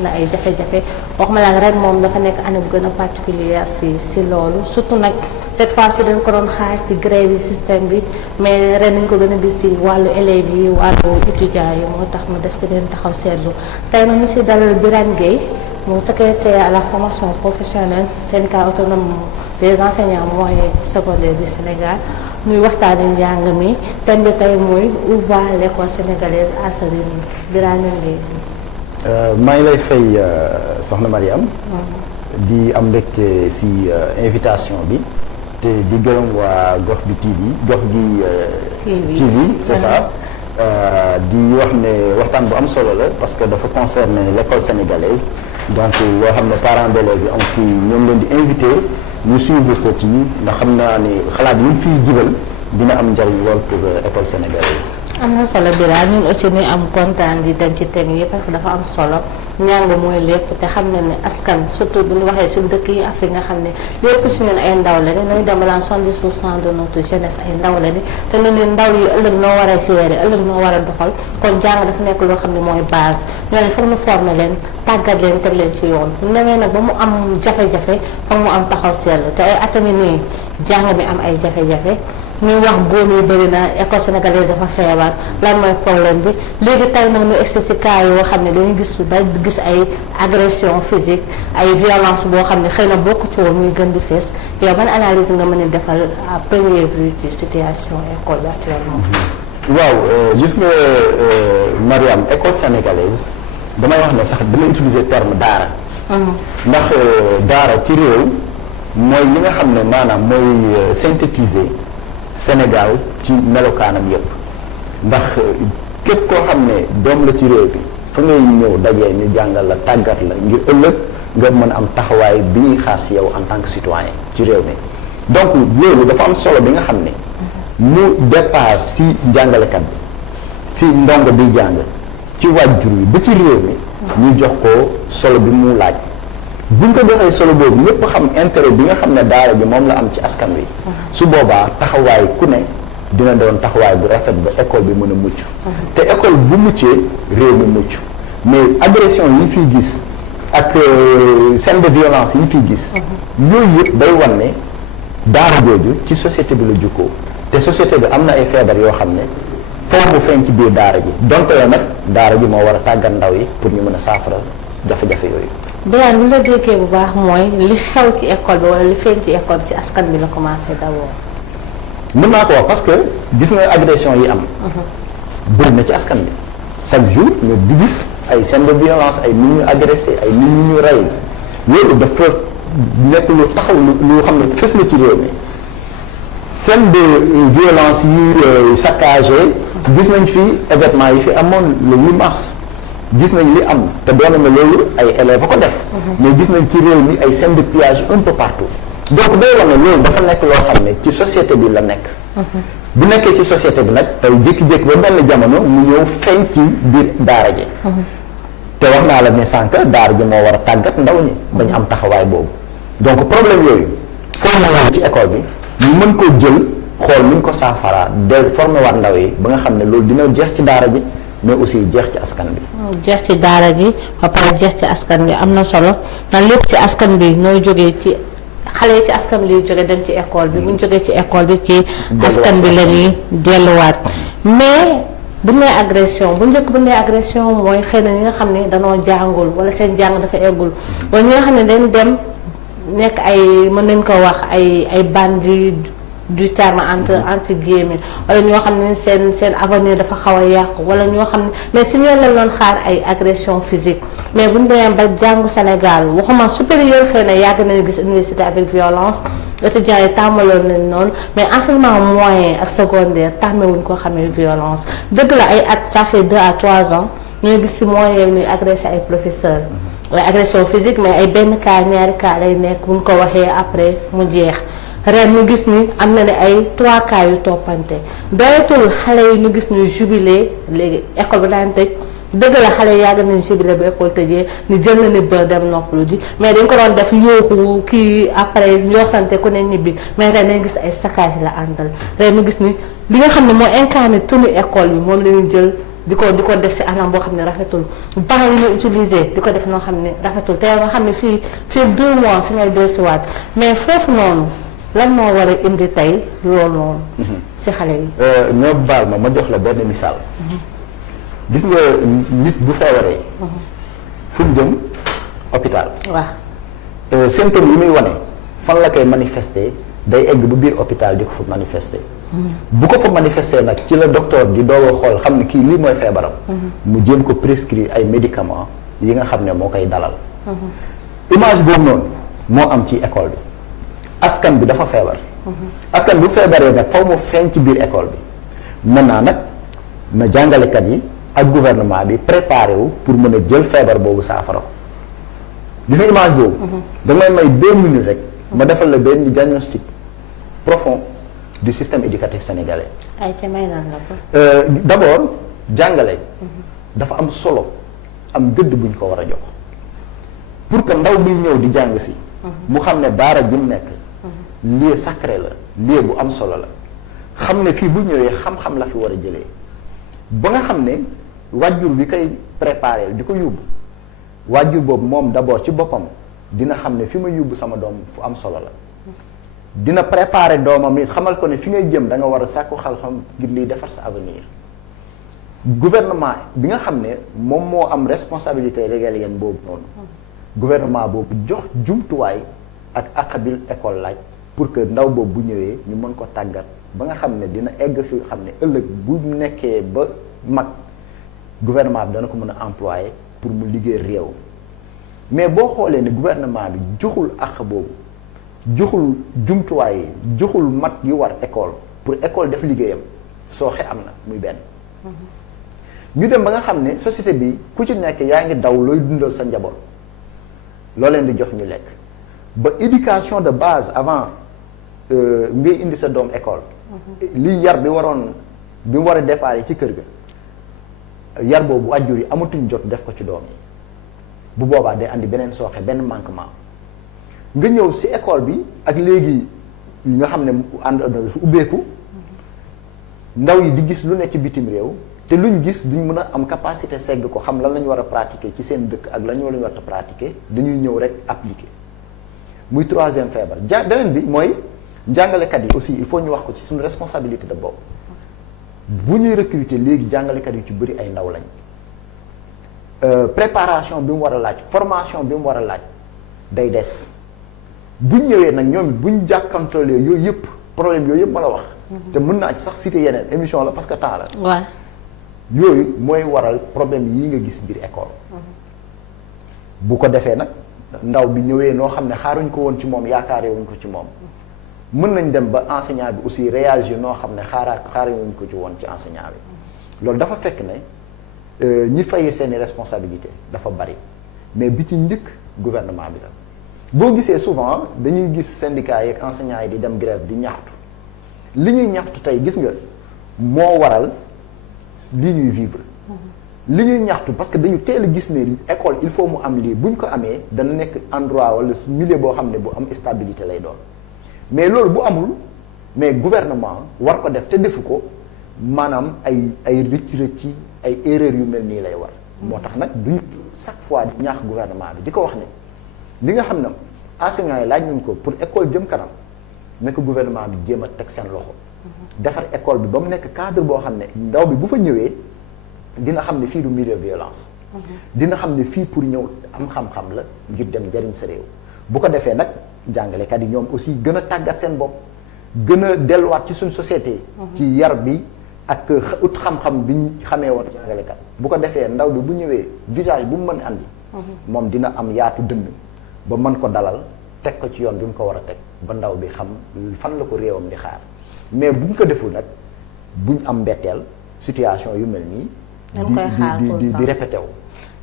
am na ay jafe-jafe waxuma la ren moom dafa nekk année bu gën a particulière si loolu surtout nag cette fois ci dañ ko doon xaar ci grève yi système bi mais ren nañ ko gën a gis si wàllu élèves yi wàllu étudiants yi moo tax mu def si leen taxaw seetlu tey nag ñu si dalal Birane Gueye moom secrétaire à la formation professionnelle syndicat autonome des enseignants moyens secondaires du Sénégal ñuy waxtaanee njàng mi thème bi tey mooy où va l'école sénégalaise à ce rythme Birane Gueye. maa ngi lay fay soxna Mariam. di am mbégte si invitation bi te di gërëm waa gox bi gox gi TV c'est ça. di wax ne waxtaan bu am solo la parce que dafa concerner l'école sénégalaise donc loo xam ne parents d'élèves yi am kii ñoom leen di invité ñu suivre ko ci ndax xam naa ne xalaat yi ñu fiy jibal dina am njariñ lool pour école sénégalaise. am na solo Birane ñun aussi ñuy am kontaan di dem ci thème yi parce que dafa am solo njàng mooy lépp te xam na ne askan surtout bu ñu waxee suñu dëkk yi Afrique nga xam ne lépp su ñun ay ndaw la ni nañu dem balaa 70% de notre jeunesse ay ndaw la ni te ne ni ndaw yi ëllëg noo war a gérer ëllëg noo war a doxal kon jàng dafa nekk loo xam ne mooy base ñoo ne foog ñu former leen tàggat leen teg leen ci yoon bu demee nag ba mu am jafe-jafe foog mu am taxaw seetlu te ay atami nii jàng mi am ay jafe-jafe ñuy wax góom yi bëri na école sénégalaise dafa feebar lan mooy problème bi léegi tey nag ñu egsi si cas yoo xam ne dañuy gis ay agression physique ay violence boo xam ne xëy na bokku ci woon muy gën di fees yow ban analyse nga mën a defal à première vue ci situation école bi actuellement. waaw gis nga Mariam école sénégalaise damay wax ne sax dama utiliser terme daara. ndax daara ci réew mooy li nga xam ne maanaam mooy synthétiser Sénégal ci melokaanam yépp ndax képp koo xam ne doom la ci réew bi fa ngay ñëw dajee ñu jàngal la tàggat la ngir ëllëg nga mën a am taxawaay bi ñuy xaar si yow en tant que citoyen ci réew mi donc loolu dafa am solo bi nga xam ne mu départ si jàngalekat bi si ndongo bi jàng ci wàjjur yi ba ci réew mi ñu jox ko solo bi mu laaj buñ ko joxee solo boobu ñëpp xam intérêt bi nga xam ne daara bi moom la am ci askan wi su boobaa taxawaay ku ne dina doon taxawaay bu rafet ba école bi mën a mucc te école bu muccee réew mi mucc mais agression yi fiy gis ak scène de violence yi fiy gis yooyu yëpp day wan ne daara jooju ci société bi la jukkoo te société bi am na ay feebar yoo xam ne foofu mu feeñ ci biir daara ji donte la nag daara ji moo war a tàggat ndaw yi pour ñu mën a saafara jafe-jafe yooyu. Birane bu la déggee bu baax mooy li xew ci école bi wala li feeñ ci école bi ci askan bi la commencé d'abord. mën naa ko wax parce que gis nga agression yi am. bëri na ci askan bi chaque jour nga di gis ay scènes de violence ay nit ñu agressé ay nit ñu rey loolu dafa nekk lu taxaw lu xam ne fës na ci réew mi scène de violence yi saccagé gis nañ fi événement yi fi amoon le 8 mars. gis nañ li am te doon na loolu ay élèves a ko def. mais gis nañ ci réew mi ay scènes de pillage un peu partout. donc day wane loolu dafa nekk loo xam ne ci société bi la nekk. bu nekkee ci société bi nag tey jékki-jékki ba benn jamono mu ñëw feeñ ci biir daara ji. te wax naa la ne sànq daara ji moo war a tàggat ndaw ñi. bañ am taxawaay boobu. donc problème yooyu foo mu ci école bi ñu mën koo jël xool nuñ ko saafaraa de former waat ndaw yi ba nga xam ne loolu dina jeex ci daara ji. mais aussi jeex ci askan bi. jeex ci daara ji ba pare jeex ci askan bi am na solo ndax lépp ci askan bi nooy jógee ci xale yi ci askan bi lay jógee dem ci école bi bu ñu jógee ci école bi ci askan bi la ñuy delluwaat mais bu nee agression bu njëkk bu nee agression mooy xëy na ñi nga xam ne danoo jàngul wala seen jàng dafa eggul wala ñi nga xam ne dañ dem nekk ay mën nañ ko wax ay bandits du terme entre guillemets wala ñoo xam ne seen avenir dafa xaw a yàqu wala ñoo xam ne mais si ñoo leen doon xaar ay agression physique mais bu ñu demee ba jàngu Sénégal waxuma supérieur xëy na yàgg nañu gis université avec violence étudiants yi tàmmaloon nañ noonu mais enseignement moyen ak secondaire tàmmewuñ ko xamee violence dëgg la ay at ça fait 2 à 3 ans ñooy gis si moyen ñuy agressé ay professeurs ay agression physique mais ay benn cas ñaari cas lay nekk bu ñu ko waxee après mu jeex ren ñu gis ni am na ne ay 3 cas yu toppante doyatul xale yi ñu gis ñu jubilé léegi école bi daan tëj dëgg la xale yi yàgg nañu jubilé bu école tëjee ni jël na ni ba dem noppalu ji mais dañ ko doon def yooxu kii après yoo sante ku ne ñibbi mais ren nañ gis ay saccage la àndal ren ñu gis ni li nga xam ne moo incarné tunu école bi moom la ñu jël di ko def si anam boo xam ne rafetul baax yi ñuy utiliser di ko def noo xam ne rafetul te nga xam ne fii 2 mois fi ngay dellusiwaat mais foofu noonu lan moo war a indi tey loolu noonu. si xale yi. ñoo baal ma jox la benn misaal. gis nga nit bu feebaree. fu mu jëm hôpital. waaw. symptômes yi muy wane fan la koy manifester day egg bu biir hôpital di ko fa manifester. bu ko fa manifester nag ci la docteur di doog a xool xam ne kii lii mooy feebaram. mu jéem ko prescrire ay médicaments yi nga xam ne moo koy dalal. image boobu noonu moo am ci école bi askan bi dafa feebar. askan bu feebaree nag faw mu feeñ ci biir école bi maintenant nag na jàngalekat yi ak gouvernement bi préparé wu pour mën a jël feebar boobu saafara ko gis nga image boobu. damay may 2 minutes rek. ma defal la benn diagnostic profond du système éducatif sénégalais. ay ca may naan la ko. d'abord jàngale. dafa am solo am gëdd buñ ko war a jox pour que ndaw bi ñëw di jàng si. mu xam ne daara ji mu nekk. lieu sacré la lieu bu am solo la xam ne fii bu ñëwee xam-xam la fi war a jëlee ba nga xam ne wàjjur bi koy préparé di ko yóbbu wàjjur boobu moom d'abord ci boppam dina xam ne fi ma yóbbu sama doom fu am solo la dina préparé doomam nit xamal ko ne fi ngay jëm da nga war a sàkku xam-xam ngir liy defar sa avenir gouvernement bi nga xam ne moom moo am responsabilité régalienne boobu noonu gouvernement boobu jox jumtuwaay ak aqabil école laaj pour que ndaw boobu bu ñëwee ñu mën ko tàggat ba nga xam ne dina egg fi xam ne ëllëg bu nekkee ba mag gouvernement bi dana ko mën a employer pour mu liggéey réew mais boo xoolee ne gouvernement bi joxul àq boobu joxul jumtuwaay yi joxul mat yi war école pour école def liggéeyam sooxe am na muy benn ñu dem ba nga xam ne société bi ku ci nekk yaa ngi daw looy dundal sa njaboot loo leen di jox ñu lekk ba éducation de base avant ngay indi sa doom école lii yar bi mu war a départ ci kër ga yar boobu àjjur yi amatuñ jot def ko ci doom yi bu boobaa day andi beneen sooxe benn manquement nga ñëw si école bi ak léegi nga xam ne ànd ubbeeku ndaw yi di gis lu ne ci bitim réew te luñ gis duñ mën a am capacité segg ko xam lan la ñu war a pratiquer ci seen dëkk ak lan la ñu war a pratiquer dañuy ñëw rek appliquer muy 3e feebar beneen bi mooy jàngalekat yi aussi il faut ñu wax ko ci suñu responsabilité de bopp bu ñuy recruter léegi jàngalekat yu ci bëri ay ndaw lañ préparation bi mu war a laaj formation bi mu war a laaj day des buñ ñëwee nag ñoom it buñ jàkkantalee yooyu yëpp problème yooyu yëpp ma la wax. te mën naa ci sax citer yeneen émission la parce que temps la. waaw yooyu mooy waral problème yii nga gis biir école. bu ko defee nag ndaw bi ñëwee noo xam ne xaaruñ ko woon ci moom yaakaaree wuñ ko ci moom. mën nañ dem ba enseignant bi aussi réagir noo xam ne xaaree wuñ ko ci woon ci enseignant bi loolu dafa fekk ne ñi fay seeni responsabilité dafa bari mais bi ci njëkk gouvernement bi la. boo gisee souvent dañuy gis syndicats yi ak enseignants yi di dem grève di ñaxtu li ñuy ñaxtu tey gis nga moo waral li ñuy vivre li ñuy ñaxtu parce que dañu teel a gis ne école il faut mu am lii bu ñu ko amee dana nekk endroit wala milieu boo xam ne bu am stabilité lay doon mais loolu bu amul mais gouvernement war ko def te defu ko maanaam ay rëcc ay erreurs yu mel nii lay war moo tax nag duñu chaque fois di ñaax gouvernement bi di ko wax ne li nga xam ne enseignants yi laaj nañ ko pour école jëm kanam nekk gouvernement bi jéem a teg seen loxo defar école bi ba mu nekk cadre boo xam ne ndaw bi bu fa ñëwee dina xam ne fii du milieu violence dina xam ne fii pour ñëw am xam-xam la ngir dem jariñ sa réew bu ko defee nag jàngalekat yi ñoom aussi gën a tàggat seen bopp gën a delluwaat ci suñ société ci yar bi ak ut xam-xam bi ñu xamee woon jàngalekat bu ko defee ndaw bi bu ñëwee visage bu mu mën andi moom dina am yaatu dënn ba mën ko dalal teg ko ci yoon bi mu ko war a teg ba ndaw bi xam fan la ko réewam di xaar mais buñ ko deful nag buñ am mbetteel situation yu mel nii di répété wu.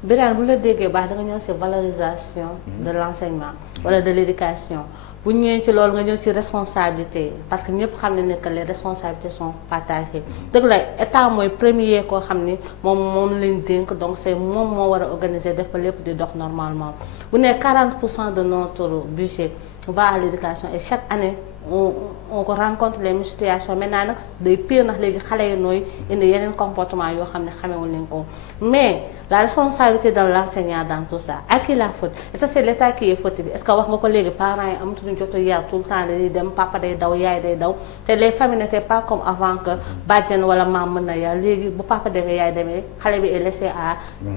Birane bu la déggee baax da nga ñëw ci valorisation de l'enseignement wala de l'éducation bu ñëwee ci loolu nga ñëw ci responsabilité parce que ñëpp xam ne que les responsabilités sont partagées dëgg la état mooy premier koo xam ni moom lañ dénk donc c'est moom moo war a organiser def ba lépp di dox normalement bu ne 40% de notre budget va à l'éducation et chaque année on rencontre les mêmes situations maintenant nag day pire ndax léegi xale yi nooy indi yeneen comportement yoo xam ne xamewul nañ ko mais la responsabilité de l'enseignant dans tout ça à qui la faute et ça c'est l'état qui est fautif est-ce que wax nga ko léegi parents yi amatuñu jotu yar tout le temps dañuy dem papa day daw yaay day daw te les familles n'étaient pas comme avant que bàjjen wala maam mën na yar léegi bu papa demee yaay demee xale bi est laissé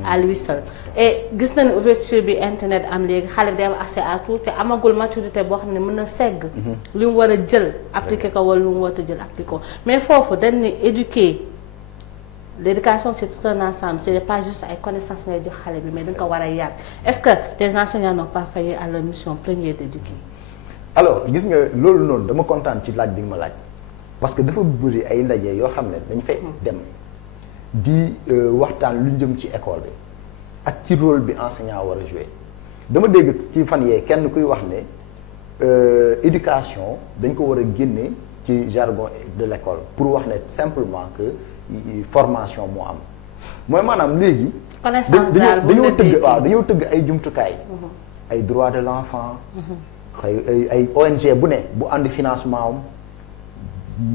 à lui seul et gis nañu ouverture bi internet am léegi xale bi day am accès à tout te amagul maturité boo xam ne mën na segg li mu war a jël appliquer ko wala lu mu war a jël appliquer ko mais foofu dañ ne éduquer l'éducation c'est tout un ensemble c'est pas juste ay connaissances ngay jox xale bi mais dañ ko war a yar est-ce que les enseignants n'ont pas failli à leur mission première d'éduquer. alors gis nga loolu noonu dama kontaan ci laaj bi nga ma laaj parce que dafa bëri ay ndaje yoo xam ne dañ fay dem di waxtaan lu jëm ci école bi ak ci rôle bi enseignant war a jouer dama dégg ci fan yee kenn kuy wax ne éducation dañ ko war a génne ci jargon de l'école pour wax ne simplement que formation moo am mooy maanaam léegi. connaissance daal dañoo tëgg ay jumtukaay. ay droits de l'enfant. ay ONG bu ne bu àndi financement am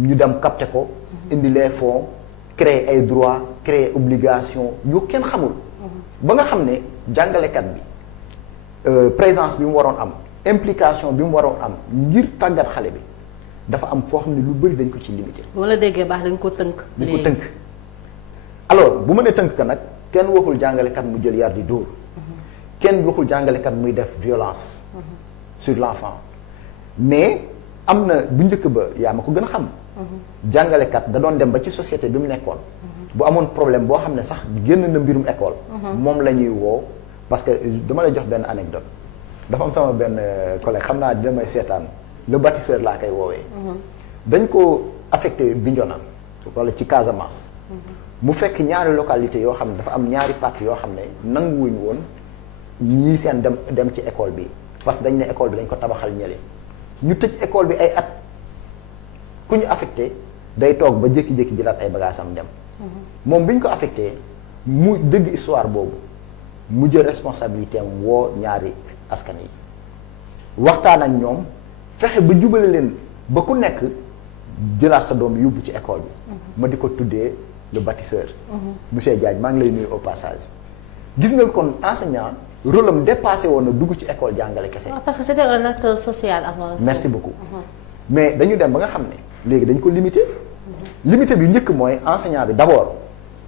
ñu dem capter ko. indi les fonds créer ay droits créer obligation yu kenn xamul. ba nga xam ne jàngalekat bi présence bi mu waroon am implication bi mu waroon am ngir tàggat xale bi. dafa am foo xam ne lu bëri dañ ko ci limité. bu la déggee baax dañ ko tënk. dañ ko tënk alors bu ma nee tënk ka nag kenn waxul jàngalekat mu jël yar di dóor. kenn waxul jàngalekat muy def violence. sur l'enfant mais am na bu njëkk ba yaa ma ko gën a xam. jàngalekat da doon dem ba ci société bi mu nekkoon. bu amoon problème boo xam ne sax génn na mbirum école. moom la ñuy woo parce que dama lay jox benn anecdote dafa am sama benn collègue xam naa dina may seetaan. le bâtisseur laa koy woowee. dañ ko affecté Bignona wala ci Casamance. mu fekk ñaari localité yoo xam ne dafa am ñaari parties yoo xam ne nanguwuñu woon ñii seen dem ci école bi parce que dañ ne école bi dañ ko tabaxal ñële ñu tëj école bi ay at ku ñu affecté day toog ba jékki-jékki jëlaat ay bagaasam dem. moom bi ñu ko affecté mu dëgg histoire boobu mu jël responsabilité am woo ñaari askan yi waxtaan ak ñoom. fexe ba jubale leen ba ku nekk jëlaat sa doom yóbbu ci école bi. ma di ko tuddee le bâtisseur. monsieur Diagne maa ngi lay nuyu au passage. gis nga kon enseignant rôle am dépassé woon na dugg ci école jàngale kese. parce que c'était un acteur social avant. merci beaucoup. mais dañu dem ba nga xam ne léegi dañ ko limité. limité bi njëkk mooy enseignant bi d'abord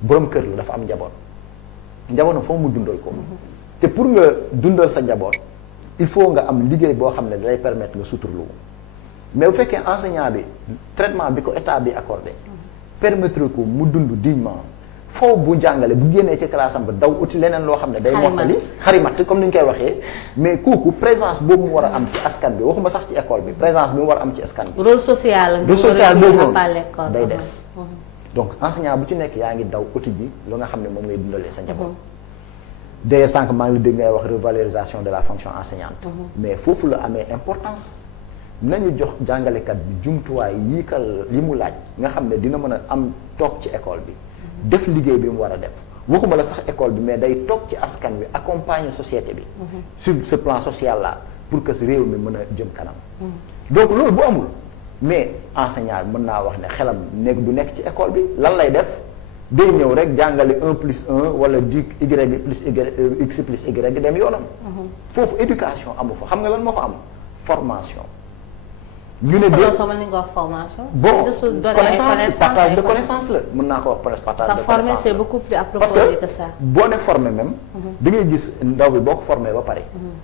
borom kër la dafa am njaboot. njabootam foo mu dundal ko. te pour nga dundal sa njaboot. il faut nga am liggéey boo xam ne dalay permettre nga suturlu mais bu fekkee enseignant bi traitement bi ko état bi accordé permettre ko mu dund dignement foo bu jàngale bu génnee ci classe am ba daw uti leneen loo xam ne day mottali xarimat comme ni ñu koy waxee mais kooku présence boobu mu war a am ci askan bi waxuma sax ci école bi présence bi mu war a am ci askan bi rôle social boobu noonu day des donc enseignant bu ci nekk yaa ngi daw uti ji lu nga xam ne moom ngay dundalee sa njaboot d'ailleurs sànq maa ngi la dégg ngay wax revalorisation de la fonction enseignante. mais foofu la amee importance nañu jox jàngalekat bi jumtuwaay yi mu laaj nga xam ne dina mën a am toog ci école bi def liggéey bi mu war a def waxuma la sax école bi mais day toog ci askan wi accompagner société bi. sur ce plan social là pour que réew mi mën a jëm kanam. donc loolu bu amul mais enseignant bi mën naa wax ne xelam du nekk ci école bi lan lay def. day ñëw rek jàngale 1+1 wala du y plus y x plus y dem yoonam. foofu éducation amu fa xam nga lan moo fa am formation. ñu ne de formation. bon connaissance partage de connaissance la mën naa ko wax partage de connaissance. former c'est beaucoup plus approfondi que ça. boo ne formé même. da ngay gis ndaw bi boo ko formé ba pare.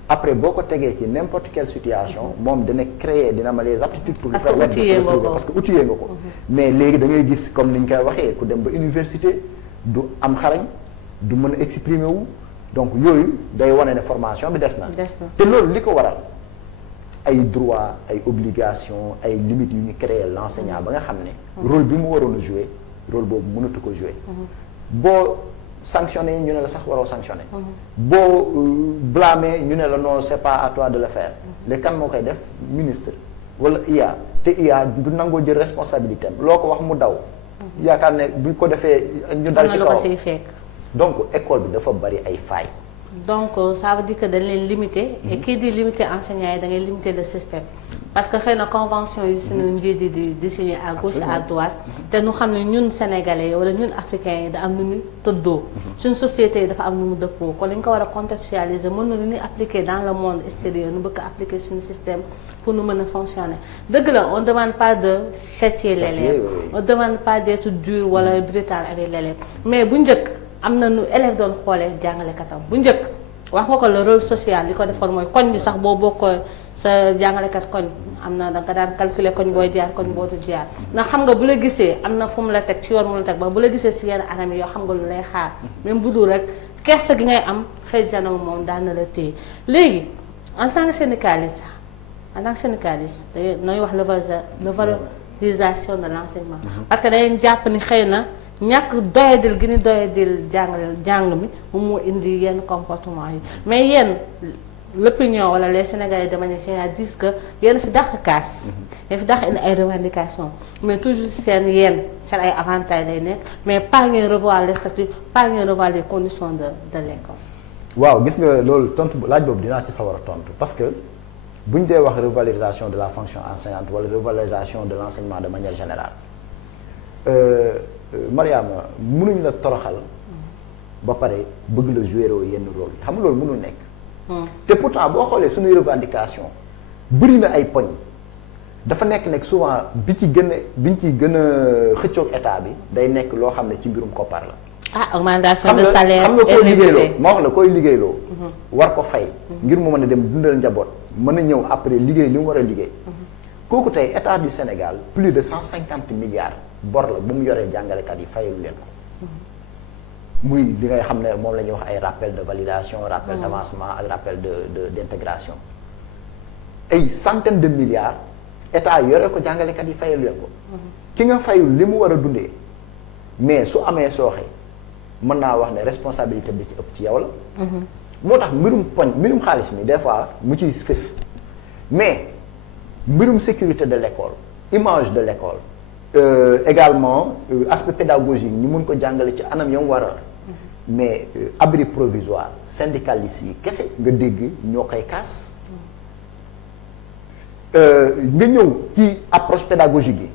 après boo ko tegee ci n'importe quelle situation. moom dina créer dina ma les aptitudes pour. parce que outillé nga ko parce que outillé nga ko. mais léegi da ngay gis comme ni ñu koy waxee ku dem ba université du am xarañ du mën a exprimer wu donc yooyu day wane ne formation bi des na. te loolu li ko waral. ay droits ay obligations ay limites yu ñu créer l'enseignant ba nga xam ne. rôle bi mu waroon a jouer rôle boobu mënatu ko jouer. boo sanctionné ñu ne la sax waroo sanctionné. boo blâmé ñu ne la non c'est pas à toi de le faire. léegi kan moo koy def ministre wala IA te IA du nangoo jël responsabilité am loo ko wax mu daw. yaakaar ne bu ko defee ñu dal ci kaw donc école bi dafa bari ay failles. donc ça veut dire que dañ leen limiter. et qui dit limiter enseignants yi da ngay limiter le système. parce que xëy na convention yi suñu njiit yi di signé à gauche à droite te ñu xam ne ñun sénégalais yi wala ñun africains yi da am nu ñu tëddoo suñu société yi dafa am nu mu dëppoo kon li ñu ko war a contextualiser mën na lu ñuy appliquer dans le monde extérieur nu bëgg appliquer suñu système pour nu mën a fonctionner dëgg la on demande pas de châtier l'élève on demande pas d'être dur wala brutal avec l'élève mais bu njëkk am na nu élève doon xoolee jàngalekatam bu njëkk wax nga ko le rôle social li ko defoon mooy koñ bi sax boo bokkoo sa jàngalekat koñ am na danga daan calculer koñ booy jaar koñ boo du jaar ndax xam nga bu la gisee am na fu mu la teg ci yoon mu la teg ba bu la gisee si yenn anam yi yoo xam nga lu lay xaar même bu dul rek kersa gi ngay am xëy janaw moom daan na la téye léegi en tant que syndicaliste nooy wax valorisation de l'enseignement parce que dañuy jàpp ni xëy na ñàkk doyadil gi ni doyadil jàng mi moom moo indi yenn comportement yi mais yéen l'opinion wala les Sénégalais de manière générale disent que yéen fi dàq kaas yéen fi dàq indi ay revendications mais toujours seen ay avantages lay nekk mais pas ngeen revoir les statuts pas ngeen revoir les conditions de l'école. waaw gis nga loolu tontu laaj boobu dinaa ci sawar a tontu parce que bu ñu dee wax revalorisation de la fonction enseignante wala revalorisation de l'enseignement de manière générale Mariama mënuñ la toroxal ba pare bëgg la jouer yenn rôle xam nga loolu mënul nekk. te pourtant boo xoolee suñuy revendication bëri na ay poñ dafa nekk souvent biñ ciy gën a xëccoog état bi day nekk loo xam ne ci mbirum koppar la. augmentation de salaire xam nga koy liggéeyloo ma wax la koy liggéeyloo. war ko fay. ngir mu mën a dem dundal njaboot mën a ñëw après liggéey li mu war a liggéey. kooku tey état du Sénégal plus de 150 milliards bor la bu mu yoree jàngalekat yi fayal leen ko. muy li ngay xam ne moom la ñuy wax ay rappel de validation rappel d'avancement ak rappel d'intégration ay centaines de milliards état yore ko jàngalekat yi fayal leen ko. ki nga fayul li mu war a dundee mais su amee sooxe mën naa wax ne responsabilité bi ci ëpp ci yow la. moo tax mbirum xaalis mi des fois mu ciy fës mais mbirum sécurité de l'école image de l'école également aspect pédagogique ñu mun ko jàngale ci anam yam war a mais abri provisoire syndicalistes yi kese nga dégg ñoo koy kaas nga ñëw ci approche pédagogique yi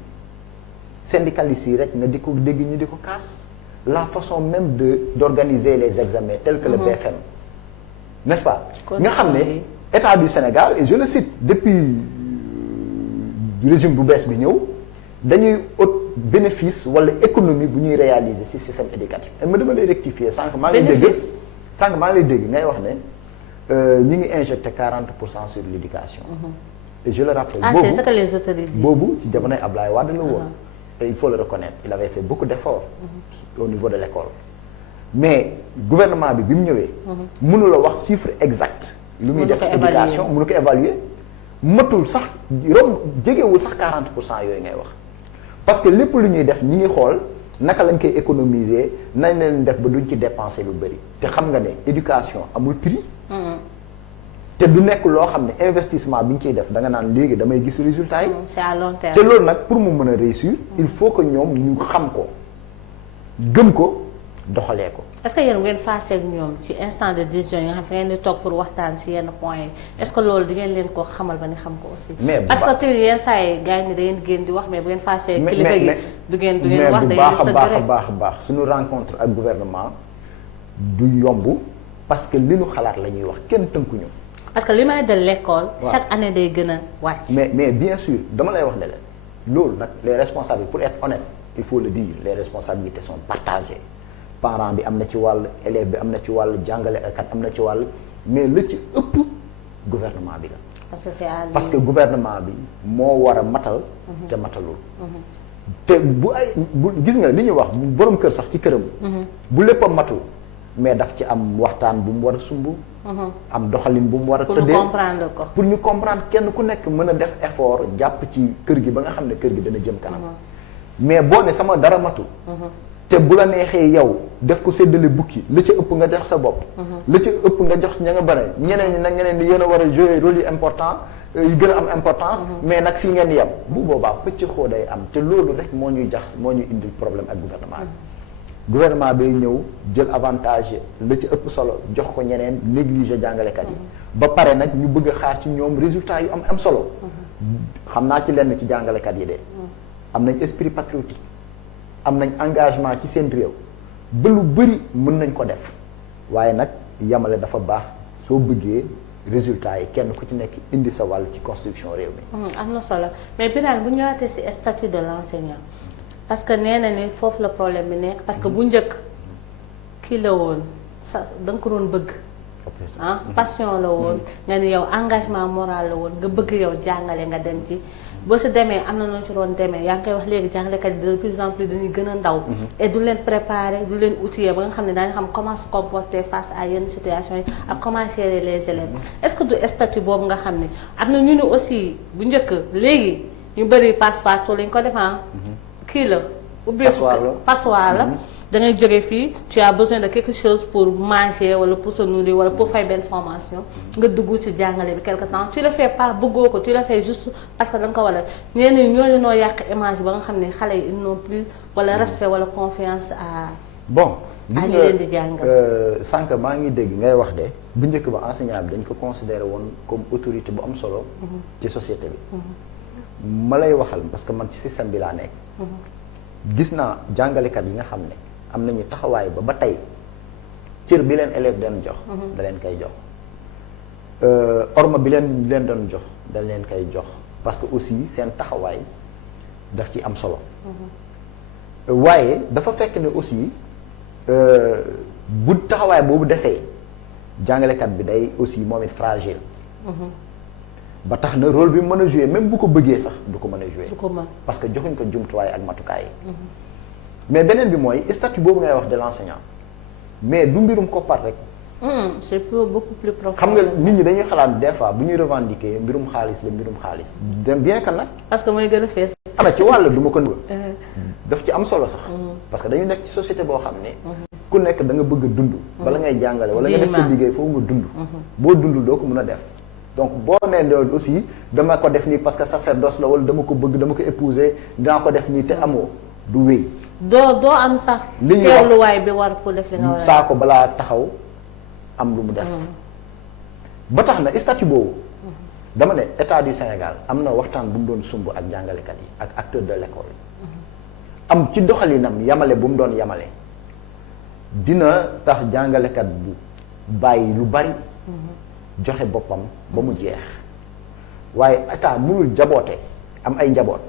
syndicalistes yi rek nga di ko dégg ñu di ko kaas la façon même d'organiser les examens tels que le BFM n'est-ce pas nga xam ne état du Sénégal et je le cite depuis régime bu bees bi ñëw dañuy haut bénéfice wala économie bu ñuy réaliser ci système éducatif et ma dama lay rectifier sànq maa ngi lay dégg ngay wax ne ñi ngi injecté 40% sur l'éducation et je le rappelle c'est ce que les autorités disent boobu ci jamonoy Ablaye Wade la woon et il faut le reconnaître il avait fait beaucoup d'efforts au niveau de l'école mais gouvernement bi mu ñëwee mënu la wax chiffre exact lu muy def éducation mënu ko évaluer matul sax jegewul sax 40% yooyu ngay wax parce que lépp lu ñuy def ñi ngi xool naka lañ koy économiser nañ leen def ba duñ ci dépenser lu bëri te xam nga ne éducation amul prix te du nekk loo xam ne investissement bi ñu ciy def da nga naan léegi damay gis résultat yi c'est à long terme te loolu nag pour mu mën a réussir il faut que ñoom ñu xam ko gëm ko doxalee ko. est-ce que yéen ngeen fase ak ñoom ci instant de décision yi nga xam ne ngeen di toog pour waxtaan ci yenn points yi est-ce que loolu di ngeen leen ko xamal ba ni xam ko aussi. mais parce que tamit yenn saa yi gars yi da ngeen génn di wax mais bu ngeen fase kilifa gi du ngeen wax day sëgg rek baax suñu rencontre ak gouvernement du yomb parce que li ñu xalaat la ñuy wax kenn tënkuñu. parce que l'image de l'école chaque année day gën a wàcc. mais bien sûr dama lay wax ne la loolu nag les responsables pour être honnête il faut le dire les responsabilités sont partagées. parent bi am na ci wàll élève bi am na ci wàll jàngalekat am na ci wàll mais la ci ëpp gouvernement bi la. parce que gouvernement bi moo war a matal. te matalul. te bu gis nga li ñuy wax borom kër sax ci këram. bu lépp a matul mais daf ci am waxtaan bu mu war a sumb. am doxalin bu mu war a tëddee pour ñu comprendre ko. pour ñu comprendre kenn ku nekk mën a def effort jàpp ci kër gi ba nga xam ne kër gi dana jëm kanam. mais boo ne sama dara matul. te bu la neexee yow def ko séddale bukki la ca ëpp nga jox sa bopp. la ca ëpp nga jox ña nga bare ñeneen ñi nag ñeneen di yéen a war a jouer rôle yu important yu gën a am importance. mais nag fii ngeen yem bu boobaa pëcc xoo day am te loolu rek moo ñuy moo ñuy indil problème ak gouvernement bi. gouvernement bay ñëw jël avantage la ci ëpp solo jox ko ñeneen négliger jàngalekat yi ba pare nag ñu bëgg a xaar ci ñoom résultat yu am solo xam naa ci lenn ci jàngalekat yi de am nañ esprit patriotique am nañ engagement ci seen réew ba lu bëri mën nañ ko def waaye nag yamale dafa baax soo bëggee résultat yi kenn ku ci nekk indi sa wàll ci construction réew mi. am na solo mais Birane bu ñëwaatee ci statut de l'enseignant parce que nee na ni foofu la problème bi nekk parce que bu njëkk kii la woon sa da nga ko doon bëgg. Passion la woon. nga ni yow engagement moral la woon nga bëgg yow jàngale nga dem ci. boo si demee am na noo ci doon demee yaa ngi koy wax léegi jàngalekat yi de plus en plus dañuy gën a ndaw. et du leen préparer du leen outiller ba nga xam ne daañu xam comment se comporter face à yenn situation yi ak comment gérer les élèves. est-ce que du statut boobu nga xam ne am na ñu ne aussi bu njëkk léegi ñu bëri passe-partout lañ ko defaa kii la. ubbeeku passoire la. da ngay jóge fii tu as besoin de quelque chose pour manger wala pour se nourrir wala pour fay benn formation nga dugg ci jàngale bi quelque temps tu le fais pas bëggoo ko tu le fais juste parce que da nga ko war a ñenn ñi ñooñu noo yàq image ba nga xam ne xale yi ils n'ont plus wala respect wala confiance à. bon gis ñu leen di jàngal. sànq maa ngi dégg ngay wax de bu njëkk ba enseignant bi dañ ko considéré woon comme autorité bu am solo. ci société bi. ma lay waxal parce que man ci système bi laa nekk. gis naa jàngalekat yi nga xam ne. am nañu taxawaay ba tey cër bi leen élève den jox da leen koy jox orma bi leen doon jox da leen koy jox parce que aussi seen taxawaay daf ci am solo waaye dafa fekk ne aussi bu taxawaay boobu desee jàngalekat bi day aussi moom it fragile ba tax na rôle bi mën a jouer même bu ko bëggee sax du ko mën a jouer parce que joxuñ ko jumtuwaay ak matukaay yi mais beneen bi mooy statut boobu ngay wax de l'enseignant mais du mbirum koppar rek. c'est beaucoup plus profond. xam nga nit ñi dañuy xalaat des fois bu ñuy revendiquer mbirum xaalis la mbirum xaalis. bien que nag. parce que mooy gën a fees. ana ci wàll du ma ko daf ci am solo sax. parce que dañu nekk ci société boo xam ne. ku nekk da nga bëgg a dund. bala ngay jàngale wala nga def sa liggéey foofu nga dund. boo dundul doo ko mën a def. donc boo nee loolu aussi dama ko def nii parce que sacerdoce la wala dama ko bëgg dama ko épouser dinaa ko def nii te amoo. du wéy. doo am sax. li ñuy teewluwaay bi war pour def li nga war a saako balaa taxaw am lu mu def. ba tax na statut boobu. dama ne état du Sénégal am na waxtaan bu mu doon sumb ak jàngalekat yi ak acteurs de l'école. am ci doxalinam yamale bu mu doon yamale. dina tax jàngalekat bu bàyyi lu bari. joxe boppam ba mu jeex. waaye état mënul jaboote am ay njaboot.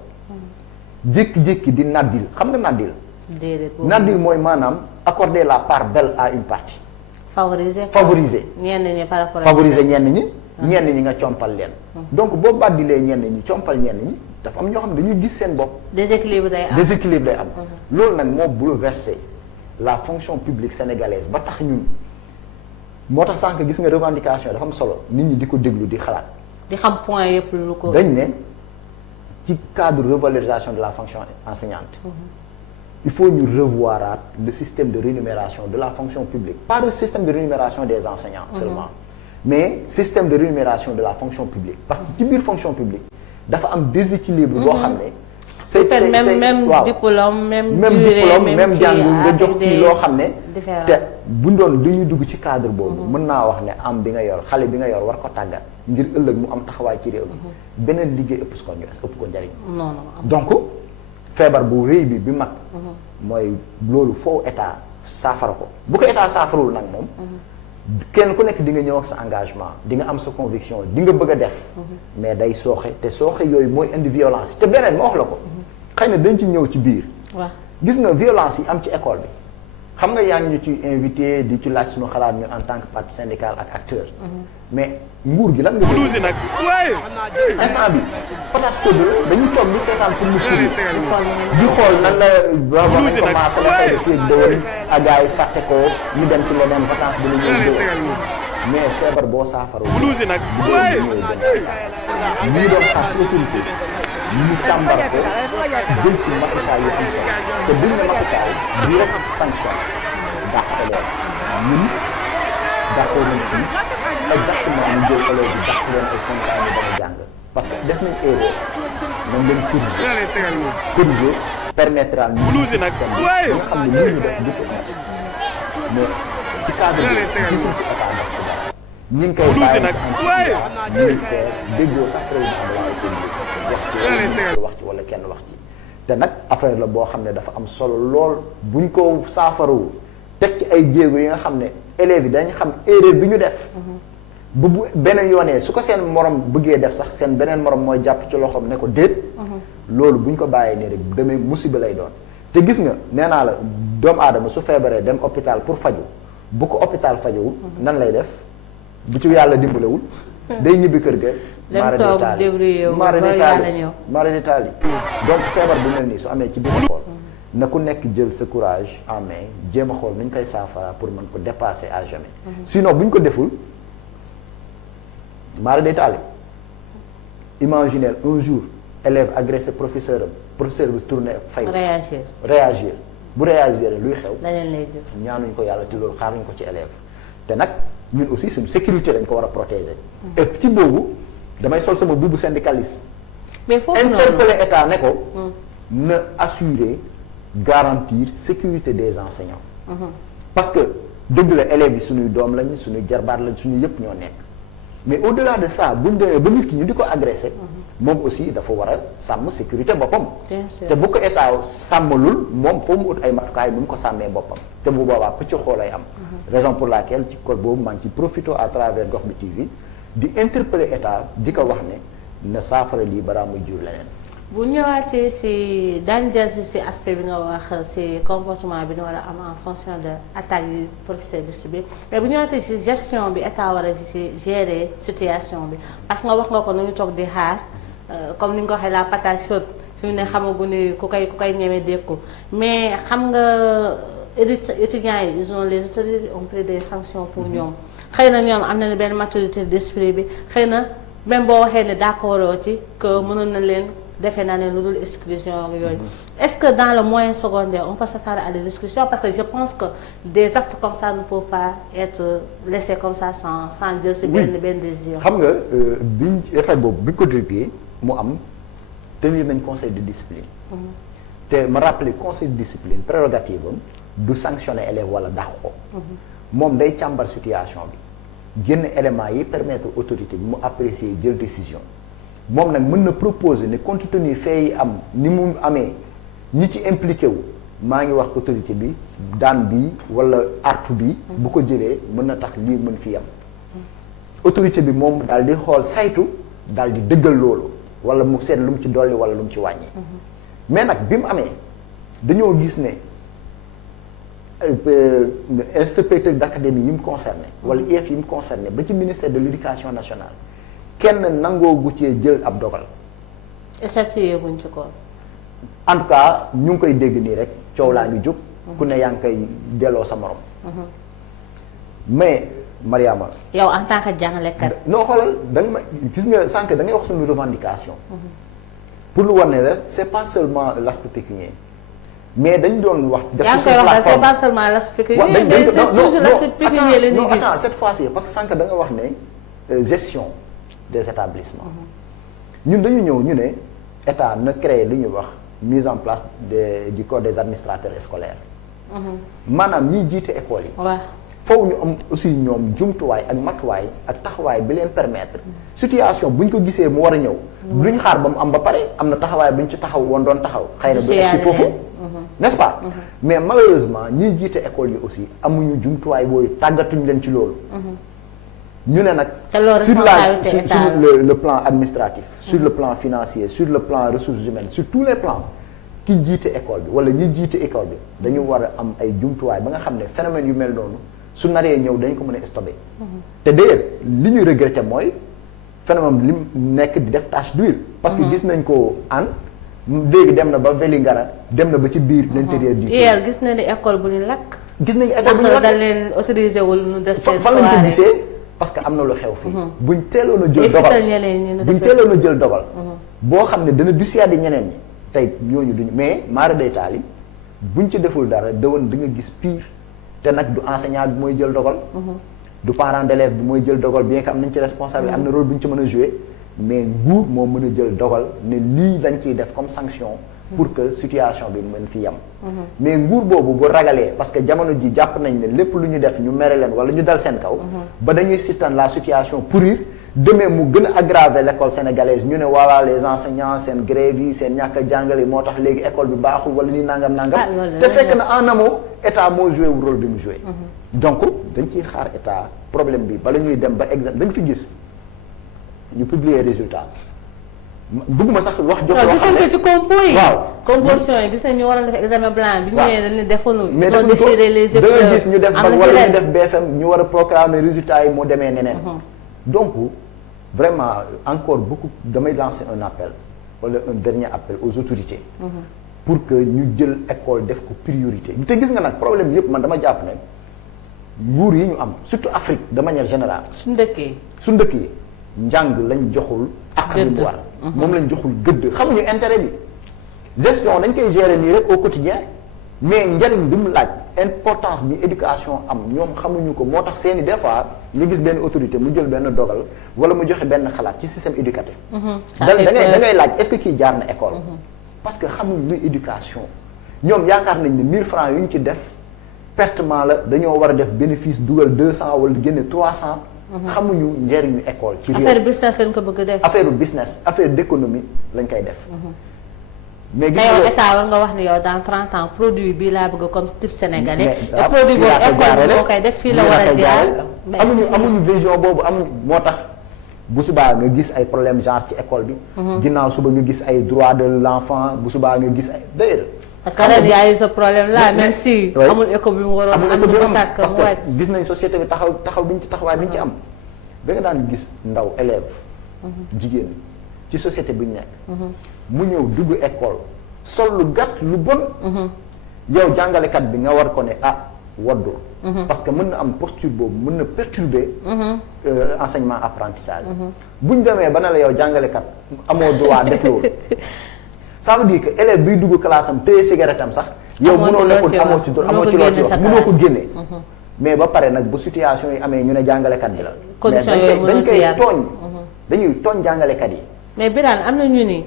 jékki-jékki di naddil xam nga naddil. déedéet naddil mooy maanaam accorder la part belle à une partie. favoriser. ñenn ñi par rapport favoriser ñenn ñi. ñenn ñi nga compal leen. donc boo baddilee ñenn ñi compal ñenn ñi dafa am ñoo xam ne dañuy gis seen bopp. déséquilibre day am déséquilibre day am. loolu nag moo bouleversé la fonction publique sénégalaise ba tax ñun moo tax sànq gis nga revendication dafa am solo nit ñi di ko déglu di xalaat. di xam point yëpp lu ko. dañ ne. ci cadre revalorisation de la fonction enseignante il faut ñu revoiraat le système de rémunération de la fonction publique pas le système de rémunération des enseignants seulement mais système de rémunération de la fonction publique parce que ci biir fonction publique dafa am déséquilibre boo xam ne c'est même diplôme même diplôme même jàng nga jox ci loo xam ne te bu doon dañuy dugg ci cadre boobu mën naa wax ne am bi nga yor xale bi nga yor war ko tàggat ngir ëllëg mu am taxawaay ci réew mi beneen liggéey ëpp ko njariñ non donc feebar bu rëy bi mag mooy loolu foo état saafara ko bu ko état saafarul nag moom kenn ku nekk di nga ñëw ak sa engagement di nga am sa conviction di nga bëgg a def mais day sooxe te sooxe yooyu mooy indi violence te beneen ma wax la ko xëy na dañ ci ñëw ci biir gis nga violence yi am ci école bi xam nga yaa ngi ñu ci invité di ci laaj suñu xalaat ñu en tant que partie syndicale ak acteur mais nguur gi lan nga bëgg nag instant bi patate chaude dañuy toog di seetaan pour mu kuri di xool nan la ba nañ commencé la fay fii déwén agaay fàtte ko ñu dem ci leneen vacance dina ñëw déwén mais feebar boo saafara bu dee ñëw dem ñu doon xaar ci autorité ñu càmbar ko jël ci matukaay yu am solo te buñ ne matukaay du rek sanction dàqte leen ñun d'accord nañ ci exactement ñu jël élèves yi dàq leen ay 5 ans ñu bañ a jàng parce que def nañ erreur nañ leen corriger permettra ñu système bi nga xam ne lii ñu def du ci mais ci cadre bi gisul ci état def ci dara ñi ngi koy bàyyi en ministère déggoo sax président de la République wax ci wala kenn wax ci te nag affaire la boo xam ne dafa am solo lool buñ ko saafarawu teg ci ay jéego yi nga xam ne élèves yi dañ xam erreur bi ñu def bu beneen yoonee su ko seen morom bëggee def sax seen beneen morom mooy jàpp ci loxoom ne ko déet loolu buñ ko bàyyee nii rek demee musiba lay doon te gis nga nee naa la doomu aadama su feebaree dem hôpital pour faju bu ko hôpital fajowul nan lay def bu ci yàlla dimbalewul day ñibbi kër ga dem toog débrouillé wu ba yàlla ñëw mara détail yi donc feebar bu mel nii su amee ci biir école na ku nekk jël sa courage en main jéem a xool nu ñu koy saafara pour mën ko dépasser à jamais sinon bu ñu ko deful mara détail imaginez un jour élève agressé professeur bi tourné fay réagir bu réagir luy xew ñaanuñ ko yàlla te loolu xaaruñ ko ci élève te nag ñun aussi suñu sécurité dañ ko war a protéger et ci boobu damay sol sama buubu syndicaliste mais foofu interpeller état ne ko na assurer garantir sécurité des enseignants parce que dëgg la élèves yi suñuy doom lañ suñuy jarbaat lañ suñuy yëpp ñoo nekk mais au-delà de ça buñ demee ba nit ki ñu di ko agressé moom aussi dafa war a sàmm sécurité boppam te bu ko état sàmmalul moom foo mu ut ay matukaay nu mu ko sàmmee boppam te bu boobaa pëcc xoolay am raison pour laquelle ci code boobu maa ngi ci profité à travers Gox Bi TV di interpeller état di ko wax ne na saafara lii balaa muy jur leneen bu ñëwaatee si daañu jël si aspect bi nga wax si comportement bi ñu war a am en fonction de attaque yi professeur di subir mais bu ñëwaatee si gestion bi état war a si gérer situation bi parce que nga wax nga ko nu ñu toog di xaar comme ni nga ko waxee la patate chaude fi mu ne xamagu ni ku koy ñemee dékku mais xam nga étudiants yi ils ont les autorités ont pris des sanctions pour ñoom xëy na ñoom am nañu benn maturité d'esprit bi xëy na même boo waxee ne d'accord ci que mënoon na leen defee naa ne lu dul exclusion yooyu est-ce que dans le moyen secondaire on peut s'attendre à des exclusions parce que je pense que des actes comme ça ne peuvent pas être laissés comme ça sans jël si benn décision xam nga biñ effet boobu bi ñu ko déggee mu am tenir nañ conseil de discipline te ma rappeler conseil de discipline prérogative am du sanctionner élève wala dàq ko moom day càmbar situation bi génn éléments yi permettre autorité bi mu apprécier jël décision moom nag mën na proposer ne compte tenu fait yi am ni mu amee ñi ci impliqué wu maa ngi wax autorité bi daan bi wala artu bi bu ko jëlee mën na tax lii mën fi am autorité bi moom daal di xool saytu daal di dëggal loolu wala mu seet lu mu ci dolli wala lu mu ci wàññi mais nag bi mu amee dañoo gis ne inspecteur d'académie yi mu concerné wala IEF yi mu concerné ba ci ministère de l'éducation nationale kenn nangoo gu cee jël ab dogal. statué guñ ci ko. en tout cas ñu ngi koy dégg nii rek coow laa ngi jóg. ku ne yaa ngi koy delloo sa morom. mais Mariama. yow en tant que jàngalekat. noo xoolal da nga ma gis nga sànq da ngay wax suñu revendication. pour lu war ne la c'est pas seulement l'aspect pécuniaire mais dañ doon wax. def yaa ngi koy wax c'est pas seulement l'aspect pécuniaire mais c'est toujours l'aspect pécuniaire la ñuy gis. attends cette fois-ci parce que sànq da nga wax ne gestion. des établissements ñun dañu ñëw ñu ne état na créer lu ñuy wax mise en place du corps des administrateurs scolaires maanaam ñiy jiite école yi foofu ñu am aussi ñoom jumtuwaay ak matuwaay ak taxawaay bi leen permettre situation bu ñu ko gisee mu war a ñëw duñ xaar ba mu am ba pare am na taxawaay bu ñu ci taxaw woon doon taxaw xëy na du egg si foofu n'est-ce pas mais malheureusement ñiy jiite école yi aussi amuñu jumtuwaay booyu tàggatuñ leen ci loolu ñu ne nag sur le plan administratif sur le plan financier sur le plan ressources humaines sur tous les plans ki jiite école bi wala ñi jiite école bi dañu war a am ay jumtuwaay ba nga xam ne phénomène yu mel noonu su naree ñëw dañ ko mën a stopper te d'ailleurs li ñuy regretter mooy phénomène li nekk di def tache d'huile parce que gis nañ ko an léegi dem na ba Vélingara dem na ba ci biir l'intérieur du pays hier gis na ni école bu ñu lakk gis nañu école bu ñu lakk dañ leen autorisé wul ñu def seen fan lañ ko gisee parce que am na lu xew fii buñ teeloon a jël dogal boo xam ne dana dissuader ñeneen ñi tey ñooñu duñu mais maara day taal yi buñ ci deful dara dëwan da nga gis pire te nag du enseignant bi mooy jël dogal du parent d'élève bi mooy jël dogal bien que am nañ ci responsable am na rôle bu ñu ci mën a jouer mais nguur moo mën a jël dogal ne lii dañ ciy def comme sanction pour que situation bi mën fi yem. mais nguur boobu bu ragalee parce que jamono ji jàpp nañ ne lépp lu ñu def ñu mere leen wala ñu dal seen kaw. ba dañuy sittan la situation pourrir demain mu gën a aggraver l'école sénégalaise ñu ne voilà les enseignants seen grève yi seen ñàkk a jàngale moo tax léegi école bi baaxul wala ni nangam. te fekk na en amont état moo joué wu rôle bi mu joué. donc dañ ciy xaar état problème bi bala ñuy dem ba examen dañ fi gis ñu publier résultat bëgguma sax wax. jox gis nañ ko ci compo yi. waaw composition yi gis nañ ñu waroon def examen blanc bi. waaw ñu ñëwee dañ ne defuñu. mais ils ont déchiré les épreuves. da nga gis ñu def bac wala ñu def BFM ñu war a proclamer résultat yi moo demee neneen. donc vraiment encore beaucoup damay lancer un appel wala un dernier appel aux autorités. pour que ñu jël école def ko priorité te gis nga nag problème yëpp man dama jàpp ne nguur yi ñu am surtout Afrique de manière générale. suñu dëkk yi. suñu dëkk yi njàng lañ joxul. ak li mu war moom lañ joxul gëdd xamuñu intérêt bi. gestion dañ koy gérer nii rek au quotidien mais njariñ bi mu laaj importance bi éducation am ñoom xamuñu ko moo tax seeni des fois nga gis benn autorité mu jël benn dogal wala mu joxe benn xalaat ci système éducatif. da ngay laaj est-ce que kii jaar na école. parce que xamuñ luy éducation ñoom yaakaar nañ ne 1000 francs yu ñu ci def pertement la dañoo war a def bénéfice dugal 200 wala génne 300. xamuñu njëriñu école. ci réew affaire business lañ ko bëgg a def. affaire business affaire d'économie lañ koy def. mais gis nga état war nga wax ni yow dans 30 ans produit bii laa bëgg comme type sénégalais. mais produit boobu école bi moo koy def fii la war a jaar. amuñu vision boobu amuñu moo tax. bu subaa nga gis ay problème genre ci école bi. ginnaaw suba nga gis ay droits de l'enfant bu subaa nga gis ay d'ailleurs. parce que ren yaa ngi ce problème là même si. amul école bi mu waroon am lu parce que gis nañ société bi taxaw bi ñu ci taxawaay bi ñu ci am. da nga daan gis ndaw élève jigéen ci société bi ñu nekk. mu ñëw dugg école sol lu gàtt lu bon. yow jàngalekat bi nga war ko ne waddul. parce que mën na am posture boobu mën na perturber. enseignement apprentissage. bu ñu demee ba ne la yow jàngalekat amoo droit def loolu. ça veut dire que élève biy dugg classe am téye cigarette am sax. yow mënoo nekkul amoo ci loo ci wax mënoo ko génne. mais ba pare nag bu situation yi amee ñu ne jàngalekat bi la. condition yooyu mënoo ci yar dañ koy tooñ. dañuy tooñ jàngalekat yi. mais Birane am na ñu ni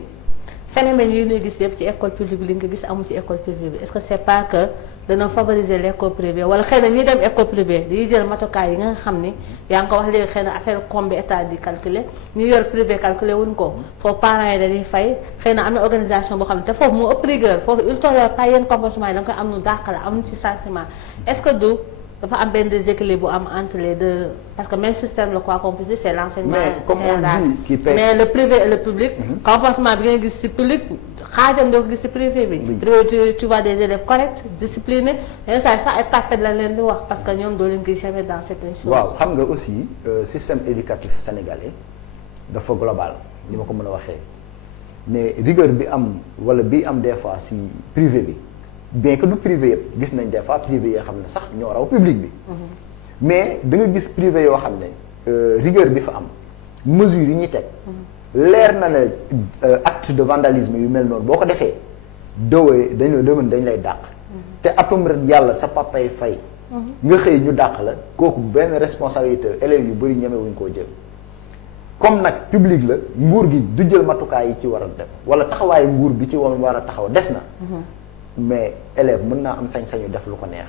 phénomène yi ñuy gis yëpp ci école publique bi li nga gis amul ci école privée bi est-ce que c'est pas que dana favoriser l'école privée wala xëy na ñi dem école privée di jël matukaay yi nga xam ni yaa ngi ko wax léegi xëy na affaire com bi état di calculer ñu yor privé calculer wuñ ko foofu parents yi dañuy fay xëy na am na organisation boo xam ne te foofu moo ëpp rigueur foofu il tolère pas yenn comportement yi da nga koy am nu dàqale amuñu ci sentiment est-ce que du dafa am benn déséquilibre bu am entre les deux parce que même système la quoi qu'on puisse dire c'est l'enseignement général mais le privé et le public comportement bi nga gis ci public xaajam doo ko gis ci privé bi privé tu vois des élèves corrects disciplinés mais ça ay tapet la leen di wax parce que ñoom doo leen gis jamais dans certaines choses. waaw xam nga aussi système éducatif sénégalais dafa global li ma ko mën a waxee mais rigueur bi am wala bi am des fois ci privé bi bien que du privé yëpp gis nañ des fois privé yoo xam ne sax ñoo raw public bi. mais da nga gis privé yoo xam ne rigueur bi fa am mesures yi ñuy teg. leer na ne acte de vandalisme yu mel noonu boo ko defee dowee dañ lay dàq. te atum rek yàlla sa papay fay. nga xëy ñu dàq la kooku benn responsabilité élèves yu bëri ñemewuñ koo jël. comme nag public la nguur gi du jël matukaay yi ci war a def wala taxawaayu nguur bi ci war a taxaw des na. mais élève mën naa am sañ-sañu def lu ko neex.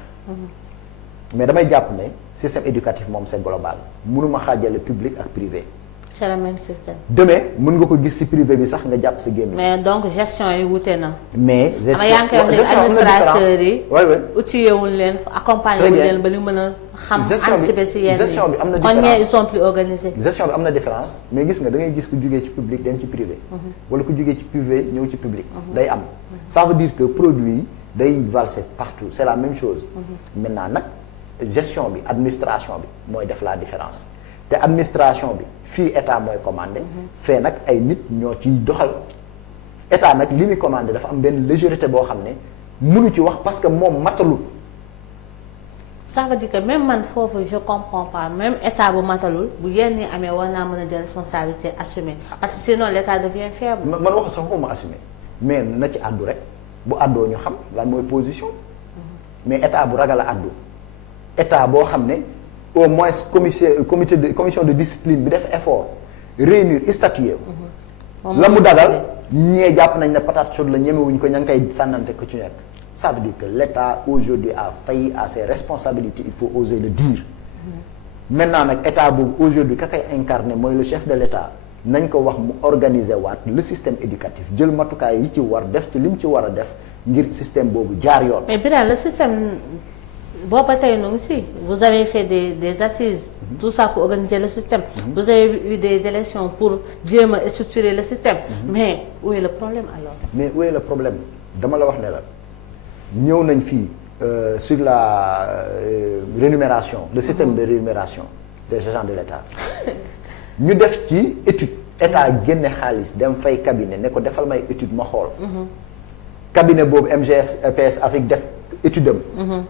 mais damay jàpp ne système éducatif moom c'est global mënuma xaajale public ak privé. c'est le même système. demain mën nga ko gis ci privé bi sax nga jàpp ci gémmiñ. mais donc gestion yi wute na. mais gestion yaa ngi koy wax léegi administrateurs yi. waay waay outillé wuñ leen accompagner wuñ leen ba li mën a xam. anticiper ci yenn gestion bi am na différence kon ñee ils sont plus organisés. gestion bi am na différence mais gis nga da ngay gis ku jugee ci public dem ci privé. wala ku jugee ci privé ñëw ci public. day am ça veut dire que produit yi day valser partout c'est la même chose. maintenant nag gestion bi administration bi mooy def la différence te administration bi. fii état mooy commandé. fee nag ay nit ñoo ciy doxal état nag li muy commandé dafa am benn légèreté boo xam ne mënu ci wax parce que moom matalul. ça veut dire que même man foofu je comprends pas même état bu matalul bu yenn yi amee war naa mën a jël responsabilité assumer parce que sinon l'état devient faible. man wax sax waxuma assumer mais na ci àddu rek bu àddoo ñu xam lan mooy position. mais état bu ragal a àddu état boo xam ne. au moins commission de discipline bi def effort réunir statuer la mu dagal ñee jàpp nañ ne patate chaude la ñemewuñ ko ña ngi koy sànnante ko ci nekk. Ça veut dire que l'État aujourd'hui a failli à ses responsabilités, il faut oser le dire. Maintenant nag état boobu aujourd'hui ka koy incarné mooy le chef de l'État nañ ko wax mu organiser waat le système éducatif jël matukaay yi ci war def ci lim ci war a def ngir système boobu jaar yoon. mais Birane le système booba tey nu ngi si vous avez fait des assises. tout ça pour organiser le système. vous avez eu des élections pour jéem a structurer le système. mais où est le problème alors. mais où est le problème dama la wax ne la ñëw nañ fii sur la rémunération le système de rémunération des agents de l'État ñu def ci étude état génne xaalis dem fay cabinet ne ko defal may étude ma xool. cabinet boobu MGF EPS Afrique def étude am.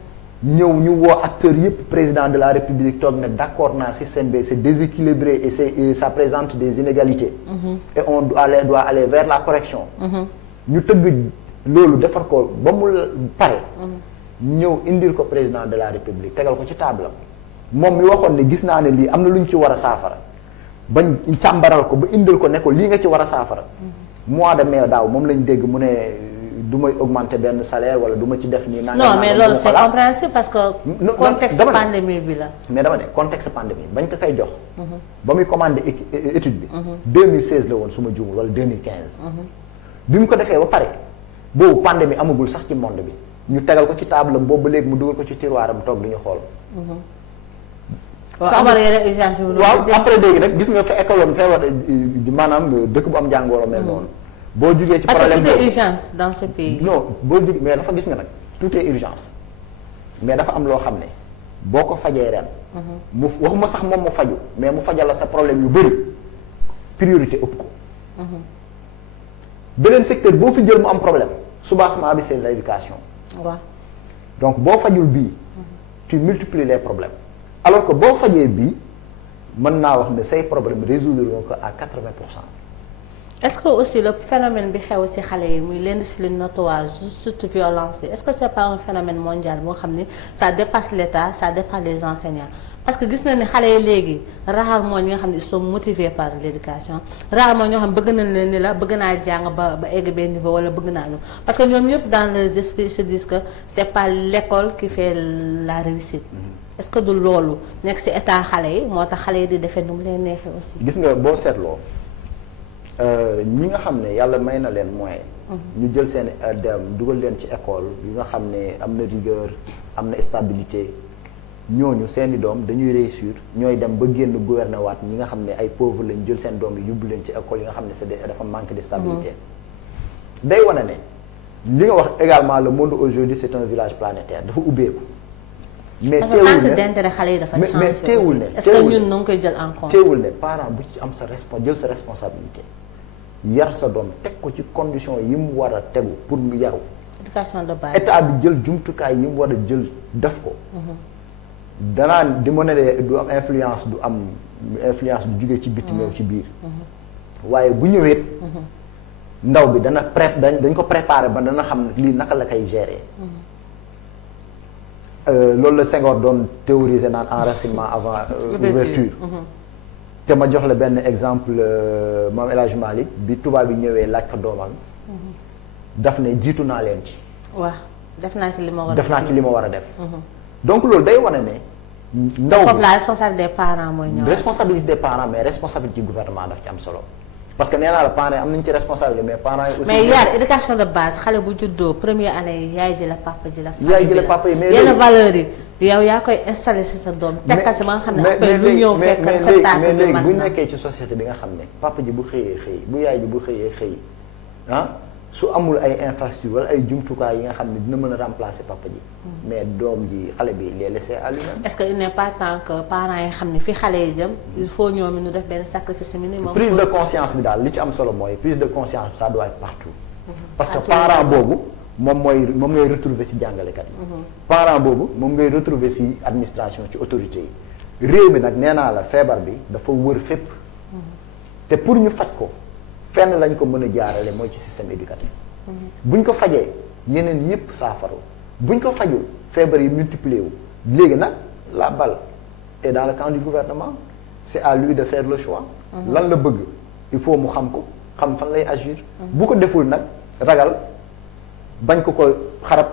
ñëw ñu woo acteurs yëpp président de la République toog ne d'accord naa système bi c'est déséquilibré et ça présente des inégalités. et on doit aller vers la correction. ñu tëgg loolu defar ko ba mu pare. ñëw indil ko président de la République tegal ko ci table moom mi waxoon ne gis naa ne lii am na lu ñu ci war a saafara bañ càmbaral ko ba indil ko ne ko lii nga ci war a saafara. mois de mai daaw moom lañ dégg mu ne du may augmenter benn salaire wala du ma ci def nii. non mais loolu c'est compréhensible parce que. contexte pandémie bi la. mais dama ne contexte pandémie bañ ko koy jox. ba muy commandé étude bi. 2016 la woon su ma juumul wala 2015. bi mu ko defee ba pare boobu pandémie amagul sax ci monde bi. ñu tegal ko ci table am boobu ba léegi mu dugal ko ci tiroir am toog di ñu xool. waaw amal yeneen urgence yu waaw après léegi nag gis nga fa école am feebar maanaam dëkk bu am jàngoro mel noonu. boo jugee ci problème parce que tout est urgence dans ce pays. non boo jugee mais dafa gis nga nag tout est urgence mais dafa am loo xam ne boo ko fajee ren. mu waxuma sax moom mu faju mais mu fajal la sa problème yu bëri priorité ëpp ko. beneen secteur boo fi jël mu am problème soubassement bi c'est l'éducation. waaw donc boo fajul bii. tu multiplies les problèmes. alors que boo fajee bii mën naa wax ne say problème résoudre ko à 80%. est-ce que aussi le phénomène bi xew ci xale yi muy l'indiscipline notoire surtout violence bi est-ce que c'est pas un phénomène mondial moo xam ni ça dépasse l'État ça dépasse les enseignants parce que gis na ni xale yi léegi rarement ñi nga xam ne ils sont motivés par l'éducation rarement ñoo xam bëgg nañ leen ni la bëgg naa jàng ba egg benn niveau wala bëgg naa lu parce que ñoom ñëpp dans leurs esprits se disent que c'est pas l'école qui fait la réussite. est-ce que du loolu nekk ci état xale yi moo tax xale yi di defee nu mu leen neexee aussi. gis nga boo seetloo. ñi nga xam ne yàlla may na leen moyen ñu jël seen dem dugal leen ci école yi nga xam ne am na rigueur am na stabilité ñooñu seeni doom dañuy réussir ñooy dem ba génn gouverner waat ñi nga xam ne ay pauvres lañ jël seen doom yi yóbbu leen ci école yi nga xam ne dafa manque de stabilité. day wane ne li nga wax également le monde aujourd'hui c'est un village planétaire dafa ubbeeku. mais parce que centre d'intérêt xale yi dafa changé mais teewul ne est-ce que ñun na nga koy jël en compte. teewul ne parent bu ci am jël sa responsabilité. yar sa doom teg ko ci condition yi mu war a tegu pour mu yaru. éducation de base état bi jël jumtukaay yi mu war a jël def ko. danaa di mën a ne du am influence du jóge ci biti ñëw ci biir. waaye bu ñëwee. ndaw bi dana dañ ko préparer ba dana xam lii naka la koy gérer. loolu la Senghor doon théoriser naan enracinement avant ouverture. te ma jox la benn exemple Mame El Hadji Malick bi tubaab bi ñëwee laaj ko doomam. daf ne jiitu naa leen ci. waaw def naa ci li ma war a def naa ci li ma war a def. donc loolu day wane ne. ndaw bi la responsabilité des parents mooy ñëw. responsabilité des parents mais responsabilité du gouvernement daf ci am solo. parce que nee naa la parents am nañu ci responsabilité mais parents yi aussi. mais yaar éducation de base xale bu juddoo première année yi yaay ji la papa ji la. yaay ji la papa yi mais yenn valeurs yi yow yaa koy installé ci sa doom. tekkal ci ba nga xam ne après lu ñëw fekk mais léegi bu nekkee ci société bi nga xam ne papa ji bu xëyee xëy bu yaay ji bu xëyee xëy ah su amul ay infrastructure wala ay jumtukaay yi nga xam ne dina mën a remplacer papa ji. mais doom ji xale bi les laisser à lui-même. est-ce que il n'est pas temps que parents yi xam ne fi xale yi jëm il faut ñoom ñu def benn sacrifice minimum. prise de conscience bi daal li ci am solo mooy prise de conscience ça doit être partout. parce que parent boobu moom ngay retrouver ci jàngalekat yi. parent boobu moom ngay retrouver ci administration ci autorité yi. réew mi nag nee naa la feebar bi dafa wër fépp. te pour ñu faj ko. fenn lañ ko mën a jaarale mooy ci système éducatif. buñ ko fajee yeneen yépp saafara buñ ko fajul feebar yi multiplier wu léegi nag la balle est dans le camp du gouvernement c'est à lui de faire le choix. lan la bëgg il faut mu xam ko xam fan lay agir. bu ko deful nag ragal bañ ko xarab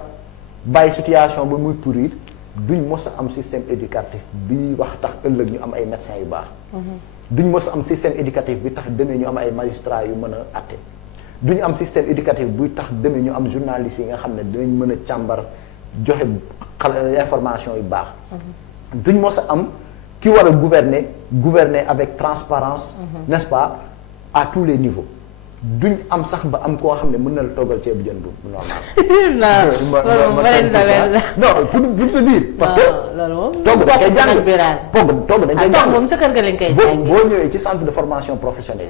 bàyyi situation ba muy pourrir duñ mos a am système éducatif bi wax tax ëllëg ñu am ay médecins yu baax. duñ mos a am système éducatif bi tax demee ñu am ay magistrats yu mën a àtte. duñu am système éducatif buy tax demee ñu am journalistes yi nga xam ne dinañ mën a càmbar joxe information yu baax. duñ mos a am ki war a gouverner avec transparence n'est-ce pas à tous les niveaux. duñ am sax ba am koo xam ne mën na la toggal ceebu jën bu normal. non pour te dire. parce que loolu moom togg dañ koy jàng togg dañ koy jàng moom sa kër ga lañ koy jàng. boo ñëwee ci centre de formation professionnelle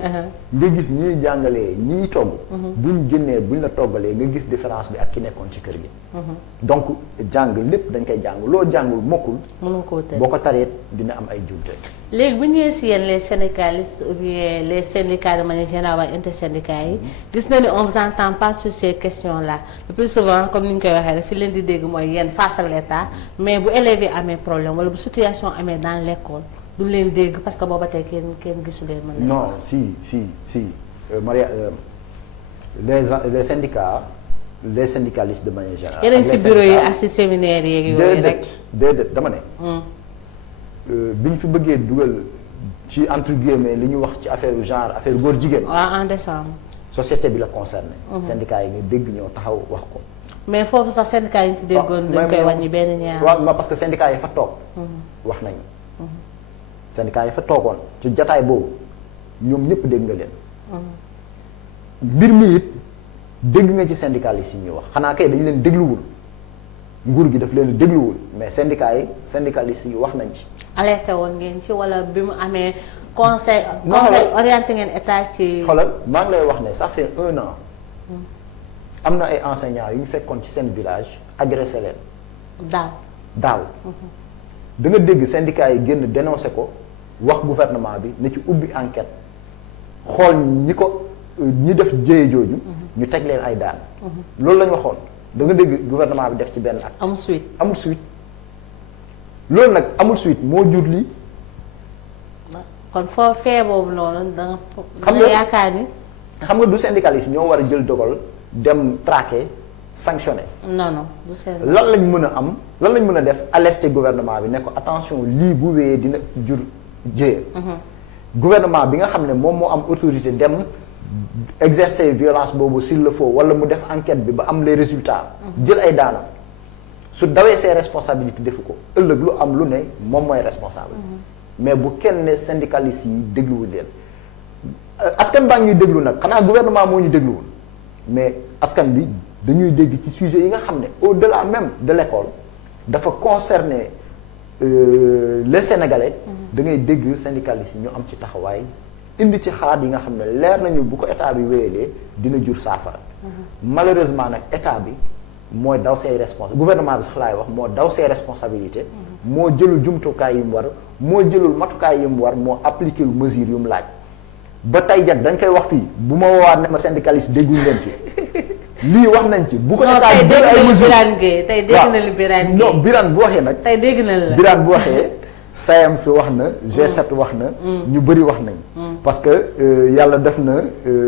yi. nga gis ñiy jàngalee ñiy togg. buñ génnee buñ la toggalee nga gis différence bi ak ki nekkoon ci kër gi. donc jàng lépp dañ koy jàng loo jàngul mokkul. mënoo koo tëj boo ko tareet dina am ay jumte. léegi bu ñëwee si yéen les syndicalistes ou bien les syndicats de manière générale ak intersyndicats yi gis na ni on vous entend pas sur ces questions là le plus souvent comme ni ñu koy waxee rek fi leen di dégg mooy yéen face ak l'état mais bu élèves yi amee problème wala bu situation amee dans l'école du leen dégg parce que booba tey kenn gisu leen mën non si Maria les syndicats les syndicalistes de manière générale. yeneen si bureau yi ak si séminaire yeeg yooyu rek déedéet dama ne. bi ñu fi bëggee dugal ci entre guillemets li ñu wax ci affaire genre affaire góor jigéen. waaw en décembre. société bi la concerné. syndicat yi nga dégg ñoo taxaw wax ko. mais foofu sax syndicat yi ñu ci déggoon dañ koy wàññi benn ñaar. waaw parce que syndicat yi fa toog. wax nañu. syndicat yi fa toogoon ci jataay boobu ñoom ñëpp dégg nga leen. mbir mi it dégg nga ci syndicalistes yi ñuy wax xanaa kay dañu leen dégluwul nguur gi daf leen dégluwul mais syndicalistes yi wax nañ ci. alerté woon ngeen ci wala bi mu amee conseil orienté ngeen état ci. xoolal maa ngi lay wax ne ça fait 1 an. am na ay enseignants yu ñu fekkoon ci seen village agressé leen. daaw. da nga dégg syndicats yi génn dénoncé ko wax gouvernement bi na ci ubbi enquête xool ñi def jëye jooju. ñu teg leen ay daan. loolu la ñu waxoon da nga dégg gouvernement bi def ci benn acte. amul suite. loolu nag amul suite moo jur lii. kon foo fee boobu noonu da nga yaakaar ni. xam nga du syndicaliste ñoo war a jël dogal dem traquer sanctionner. non du syndicaliste. lan lañ mën a am lan lañ mën a def alerter gouvernement bi ne ko attention lii bu wéyee dina jur jëye. gouvernement bi nga xam ne moom moo am autorité dem exercer violence boobu s'il le faut wala mu def enquête bi ba am les résultats. jël ay daanam. su dawee ses responsabilités defu ko ëllëg lu am lu ne moom mooy responsable. mais bu kenn ne syndicalistes yi dégluwul leen askan baa ngi déglu nag xanaa gouvernement moo ñu dégluwul mais askan bi dañuy dégg ci sujet yi nga xam ne au-delà même de l'école dafa concerner les Sénégalais. da ngay dégg syndicalistes yi ñu am ci taxawaay indi ci xalaat yi nga xam ne leer nañu bu ko état bi wéyalee dina jur saafara. malheureusement nag état bi. mooy daw say responsabilité gouvernement bi sax laay wax moo daw say responsabilité moo jëlul jumtukaay yi mu war moo jëlul matukaay yi mu war moo appliqué lu mesure yu mu laaj ba tey jag dañ koy wax fii bu ma woowaat ne ma syndicaliste dégguñ leen ci lii wax nañ ci bu ko état jël ay mesures tey dégg na li Birane Gueye non Birane bu waxee nag tey dégg na la Birane bu waxee SAEMS wax na G7 wax na ñu bëri wax nañ parce que yàlla def na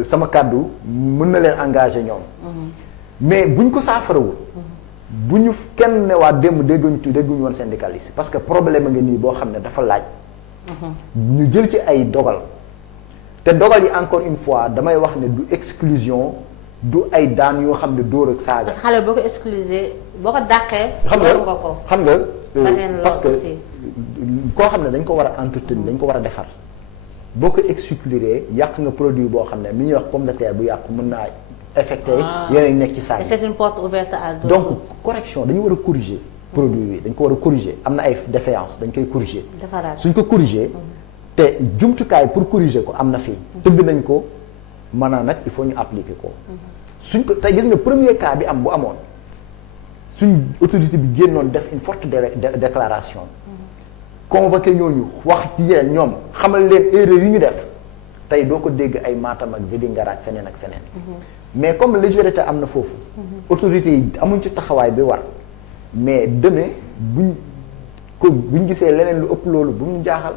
sama kàddu mën na leen engagé ñoom mais buñ ko saafarawul bu ñu kenn ne waa démb dégguñu woon syndicaliste parce que problème a nga nii boo xam ne dafa laaj ñu jël ci ay dogal te dogal yi encore une fois damay wax ne du exclusion du ay daan yoo xam ne dóor ak saaga. parce que xale boo ko exclusé boo ko dàqee. xam nga parce que koo xam ne dañ ko war a entretenir dañ ko war a defar boo ko excluré yàq nga produit boo xam ne mi ñuy wax pomme de terre bu yàqu mën naa affecté yeneen nekk ci saa yi. c'est une porte ouverte à d'autres. donc correction dañu war a corriger produit bi dañ ko war a corriger am na ay défaillance dañ koy corriger suñ ko corriger te jumtukaay pour corriger ko am na fii tëgg nañ ko maanaam nag il faut ñu appliquer ko suñ ko tey gis nga premier cas bi am bu amoon suñ autorité bi génnoon def une forte déclaration convoqué ñooñu wax ci yeneen ñoom xamal leen erreur yi ñu def tey doo ko dégg ay Matam ak Vélingara ak feneen ak feneen mais comme légèreté am na foofu autorités yi amuñ ci taxawaay bi war mais demee buñ gisee leneen lu ëpp loolu bu mu jaaxal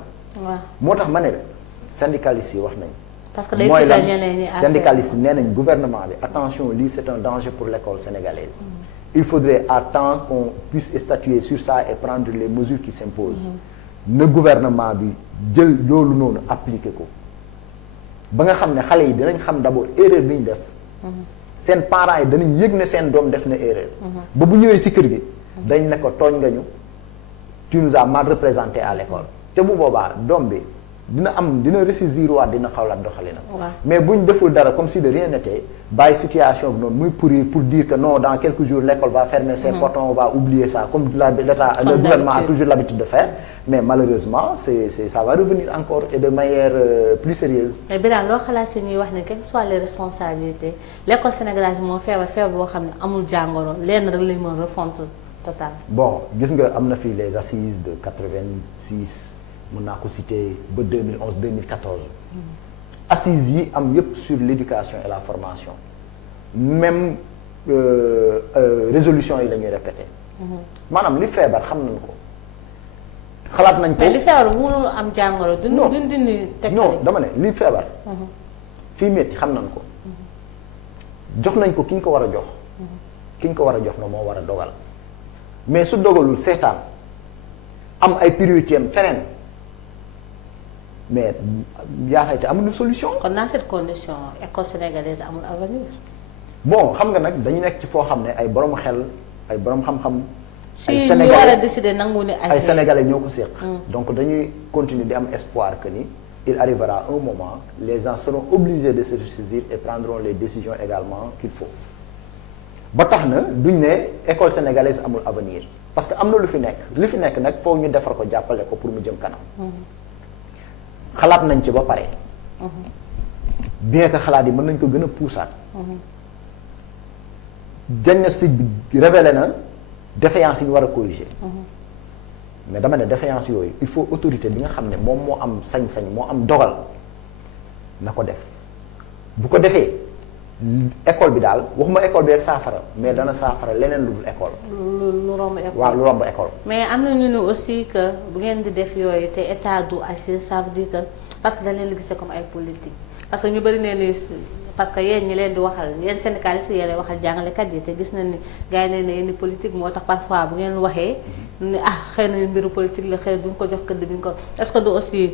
moo tax ma ne la syndicalistes yi wax nañ parce que day mooy lan fital ñeneen ñi syndicaliste nee nañ gouvernement bi attention lii c'est un danger pour l'école sénégalaise. Il faudrait à temps qu'on puisse statuer sur ça et prendre les mesures qui s'imposent. na gouvernement bi jël loolu noonu appliquer ko ba nga xam ne xale yi dinañ xam d'abord erreur bi ñu def. seen parents yi danañ yëg ne seen doom def na erreur. ba bu ñëwee ci kër gi. dañ ne ko tooñ nga ñu tu nous as mal représenté à l'école te bu boobaa doom bi dina ressaisir waat dina xawlaat doxalinam. mais bu ñu deful dara comme si de rien n'était bàyyi situation bi noonu muy pourrir pour dire que non dans quelques jours l'école va fermer ses portes, on va oublier ça comme le gouvernement a toujours l'habitude de faire mais malheureusement ça va revenir encore et de manière plus sérieuse. mais Birane loo xalaat si ñuy wax ne quelles que soient les responsabilités l'école sénégalaise moo feebar boo xam ne amul jàngoro lenn rek lañ mën refonte totale. bon gis nga am na fii les assises de 86. mën naa ko citer ba 2011 2014 assises yi am yépp sur l'éducation et la formation même résolution yi la ñuy répéter maanaam li feebar xam nañ ko xalaat nañ ko mais li feebar bu mënul am jàngoro duñ dindi teg non dama ne li feebar fii métti xam nañ ko jox nañ ko ki ñu ko war a jox ki ñu ko war a jox na moo war a dogal mais su dogalul seetaan am ay priorité am feneen mais yaa xayte amuñu solution. kon dans cette condition école sénégalaise amul avenir. bon xam nga nag dañu nekk ci foo xam ne ay borom xel ay borom xam-xam. ay sénégalais war a décider nangu ne ay sénégalais ñoo ko séq. donc dañuy continuer di am espoir que ni il arrivera un moment les gens seront obligés de se ressaisir et prendront les décisions également qu'il faut ba tax na duñ ne école sénégalaise amul avenir parce que am na lu fi nekk nag foog ñu defar ko jàppale ko pour mu jëm kanam. xalaat nañ ci ba pare. bien que xalaat yi mën nañ ko gën a puusaat. diagnostic bi révélé na défaillance yi ñu war a corriger. mais dama ne défaillance yooyu il faut autorité bi nga xam ne moom moo am sañ-sañ moo am dogal na ko def bu ko defee école bi daal waxuma école bi rek saafara mais dana saafara leneen lu dul école. lu romb école waaw lu romb école. mais am na ñu ne aussi que bu ngeen di def yooyu te état du agir ça veut dire que parce que dañ leen di gisee comme ay politique parce que ñu bëri ne ni parce que yéen ñi leen di waxal yéen syndicalistes yéen a waxal jàngalekat yi te gis nañ ni gars yi ne yéen politique moo tax parfois bu ngeen waxee ni xëy na mbiru politique la xëy duñ ko jox këdd bi ñu ko est-ce que du aussi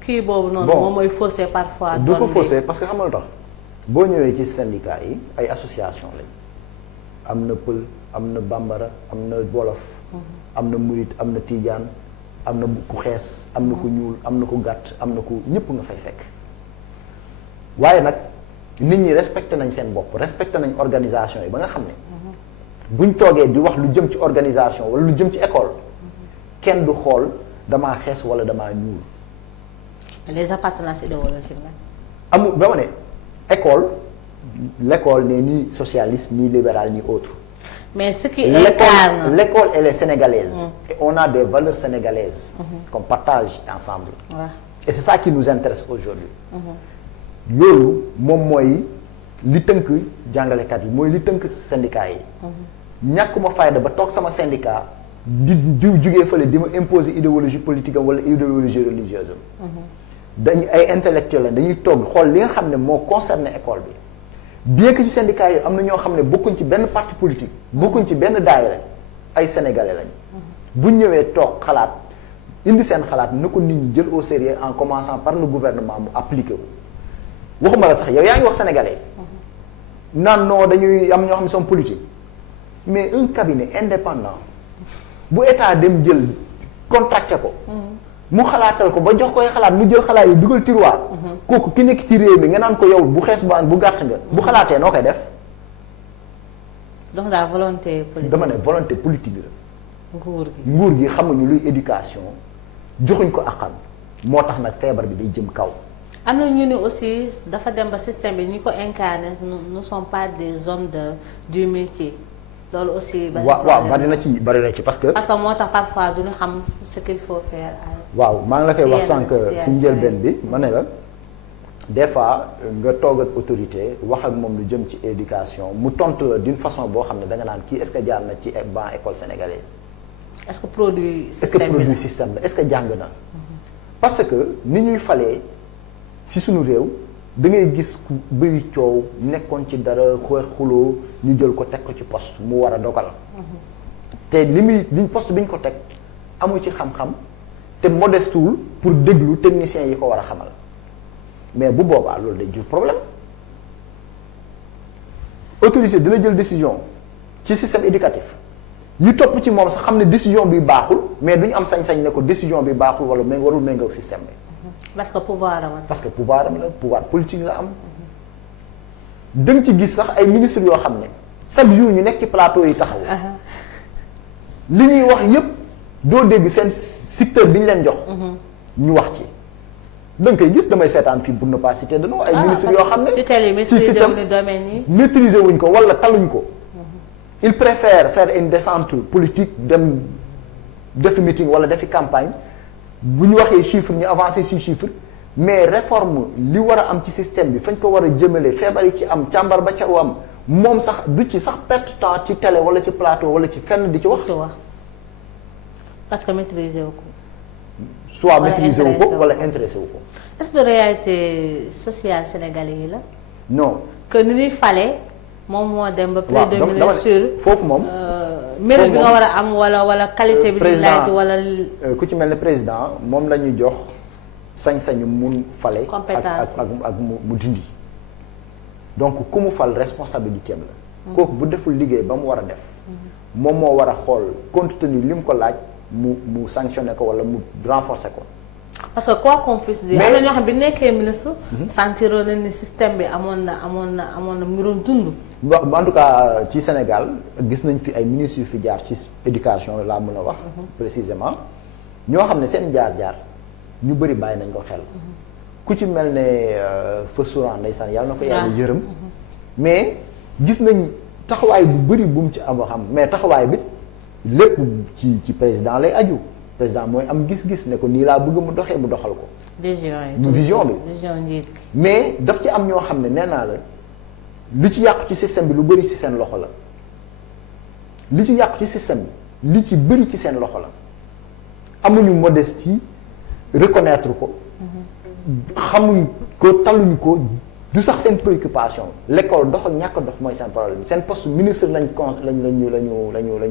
kii boobu noonu. moom mooy fausser parfois. du ko fausser parce que xam nga lu tax boo ñëwee ci syndicat yi ay association lañ am na pël am na bambara am na wolof am na murit am na tijaan am na ku xees am na ku ñuul am na ku gàtt am na ku ñëpp nga fay fekk waaye nag nit ñi respecté nañ seen bopp respecté nañ organisation yi ba nga xam ne buñ toogee di wax lu jëm ci organisation wala lu jëm ci école kenn du xool damaa xees wala damaa ñuul. les appartenances idéologiques la. amul dama ne l'école n'est ni socialiste ni libérale ni autre. mais ce qui incarne l'école elle est sénégalaise. et on a des valeurs sénégalaises. qu'on partage ensemble. et c'est ça qui nous intéresse aujourd'hui. loolu moom mooy li tënk jàngalekat yi mooy li tënk syndicat yi. ñàkkuma fayda ba toog sama syndicat di jugee fële di ma imposer idéologie politique am wala idéologie religieuse am. dañu ay intellectuels la dañuy toog xool li nga xam ne moo concerné école bi bien que ci syndicat yi am na ñoo xam ne bokkuñ ci benn parti politique bokkuñ ci benn daayira ay sénégalais lañ. buñ ñëwee toog xalaat indi seen xalaat na ko nit ñi jël au sérieux en commençant par le gouvernement mu appliqué wu. waxuma la sax yow yaa ngi wax sénégalais naan non dañuy am ñoo xam ne sont politique mais un cabinet indépendant bu état dem jël contracté ko. mu xalaatal ko ba jox koy xalaat mu jël xalaat yi dugal tiroir. kooku ki nekk ci réew mi nga naan ko yow bu xees bu gàtt nga bu xalaatee noo koy def. donc daal volonté politique dama ne volonté politique la. nguur gi xamuñu luy éducation joxuñ ko àqam moo tax nag feebar bi day jëm kaw. am na ñu ne aussi dafa dem ba système bi ñi ko incarné ne sont pas des hommes du métier. loolu aussi waaw bari na ci parce que moo tax parfois duñu xam ce qu'il faut faire. waaw maa ngi la koy wax sànq si njëlbeen bi ma ne la des fois nga toog ak autorité wax ak moom lu jëm ci éducation mu tontu la d'une façon boo xam ne da nga naan kii est-ce que jaar na ci banc école sénégalaise. est-ce que produit système la est-ce que jàng na. parce que ni ñuy falee si suñu réew da ngay gis ku bëri coow nekkoon ci dara xoox xuloo ñu jël ko teg ko ci poste mu war a dogal te liñ poste bi ñu ko teg amu ci xam-xam te modestul pour déglu techniciens yi ko war a xamal mais bu boobaa loolu day jur problème autorité dina jël décision ci système éducatif ñu topp ci moom sax xam ne décision bi baaxul mais duñu am sañ-sañ ne ko décision bi baaxul wala warul méngoo système bi. parce que pouvoir am. parce que pouvoir am la pouvoir politique la am. da nga ci gis sax ay ministres yoo xam ne chaque jour ñu nekk ci plateau yi taxaw. li ñuy wax yépp doo dégg seen secteur bi ñu leen jox. ñu wax ci. da nga koy gis damay seetaan fii pour ne pas citer de nom ay ministres yoo xam ne ci système maîtriser wuñ ko wala taluñ ko. il préfère faire une descente politique dem defi meeting wala defi campagne bu ñu waxee chiffre ñu avancer ci chiffre mais réforme li war a am ci système bi fañ ko war a jëmale feebar yi ci am càmbar ba ca am moom sax du ci sax perte temps ci télé wala ci plateau wala ci fenn di ci wax. parce que maîtriser wu ko. soit maîtriser wu ko wala intéressé wu ko. est-ce que réalité sociale sénégalais yi la. non que ni ñuy fale. moom moo dem ba prédominer sur foofu moom mérite bi nga war a am wala qualité bi ñu laaj wala ku ci mel ne président moom la ñuy jox sañ-sañu mun fale ak mu dindi donc ku mu fal responsabilité am la kooku bu deful liggéey ba mu war a def moom moo war a xool compte tenu li mu ko laaj mu sanctionné ko wala mu renforcer ko. parce que quoi qu'on puisse dire am na ñoo xam bi nekkee ministre sentiroon na ni système bi amoon na mbirum dund. en tout cas ci Sénégal gis nañ fi ay ministres yu fi jaar ci éducation laa mën a wax. précisément ñoo xam ne seen jaar-jaar ñu bëri bàyyi nañ ko xel. ku ci mel ne Feu Souran ndeysaan yàlla na ko yàlla yërëm. mais gis nañ taxawaay bu bëri bu mu ci am xam mais taxawaay bi lépp ci président lay aju. président mooy am gis-gis ne ko nii laa bëgg mu doxee mu doxal ko. vision bi mais daf ci am ñoo xam ne nee naa la li ci yàqu ci système bi lu bëri ci seen loxo la li ci yàqu ci système bi li ci bëri ci seen loxo la amuñu modestie reconnaître ko. xamuñ ko taluñ ko du sax seen préoccupation l'école dox ak ñàkk dox mooy seen problème seen poste ministre lañu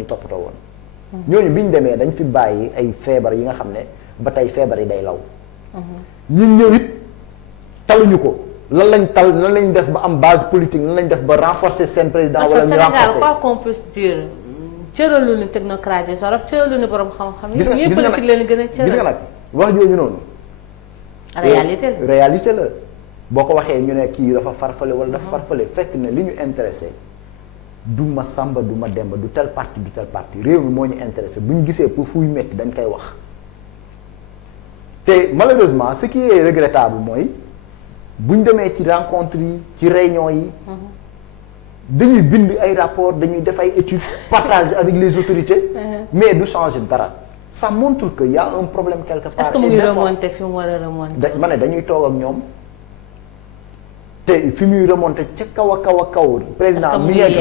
toppatoo woon. ñooñu bi ñu demee dañ fi bàyyi ay feebar yi nga xam ne ba tey feebar yi day law. ñun ñëw it taluñu ko lan lañ def ba am base politique lan lañ def ba renforcer seen président. wala ñu renforcer parce que Sénégal quoi qu'on puisse dire cëralu ni technocrate yi sorof cëralu ni borom xam-xam yi. ñuy politique leen gën a cëral gis nga nag wax jooju noonu. réalité la boo ko waxee ñu ne kii dafa farfale wala dafa farfale fekk ne li ñu intéressé. du ma samba du ma demba du tel parti réew mi moo ñu intéressé bu ñu gisee pour fuy metti dañ koy wax te malheureusement ce qui est regrettable mooy bu ñu demee ci rencontre yi ci réunion yi dañuy bind ay rapport dañuy def ay études partage avec les autorités mais du changer dara ça montre que y a un problème quelque part. est-ce que mu ngi remonter fi mu war a remonter ma ne dañuy toog ak ñoom te fi muy remonté ca kaw a kaw président mi ngi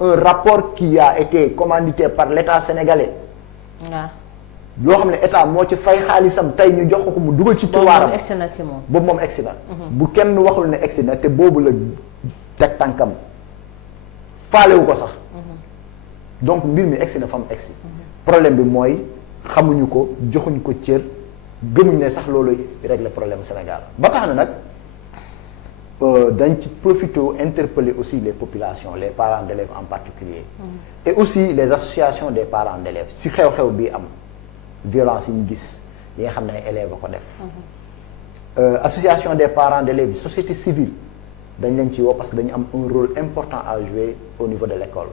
un rapport qui a été commandité par l'État sénégalais. waaw loo xam ne état moo ci fay xaalisam tey ñu jox ko mu dugal ci tiwaaram boobu moom egsi na bu kenn waxul ne egsi na te boobu la teg tànkam faalewu ko sax donc mbir mi egsi na fa mu egsi problème bi mooy xamuñu ko joxuñ ko cër gëmuñ ne sax loolu régler problème Sénégal ba tax na nag dañ ci profité interpeller aussi les populations les parents d'élèves en particulier et aussi les associations des parents d'élèves si xew-xew bi am violence yi ñu gis yi nga xam ne ay élèves a ko def association des parents d'élèves société civile dañ leen ci woo parce que dañu am un rôle important à jouer au niveau de l'école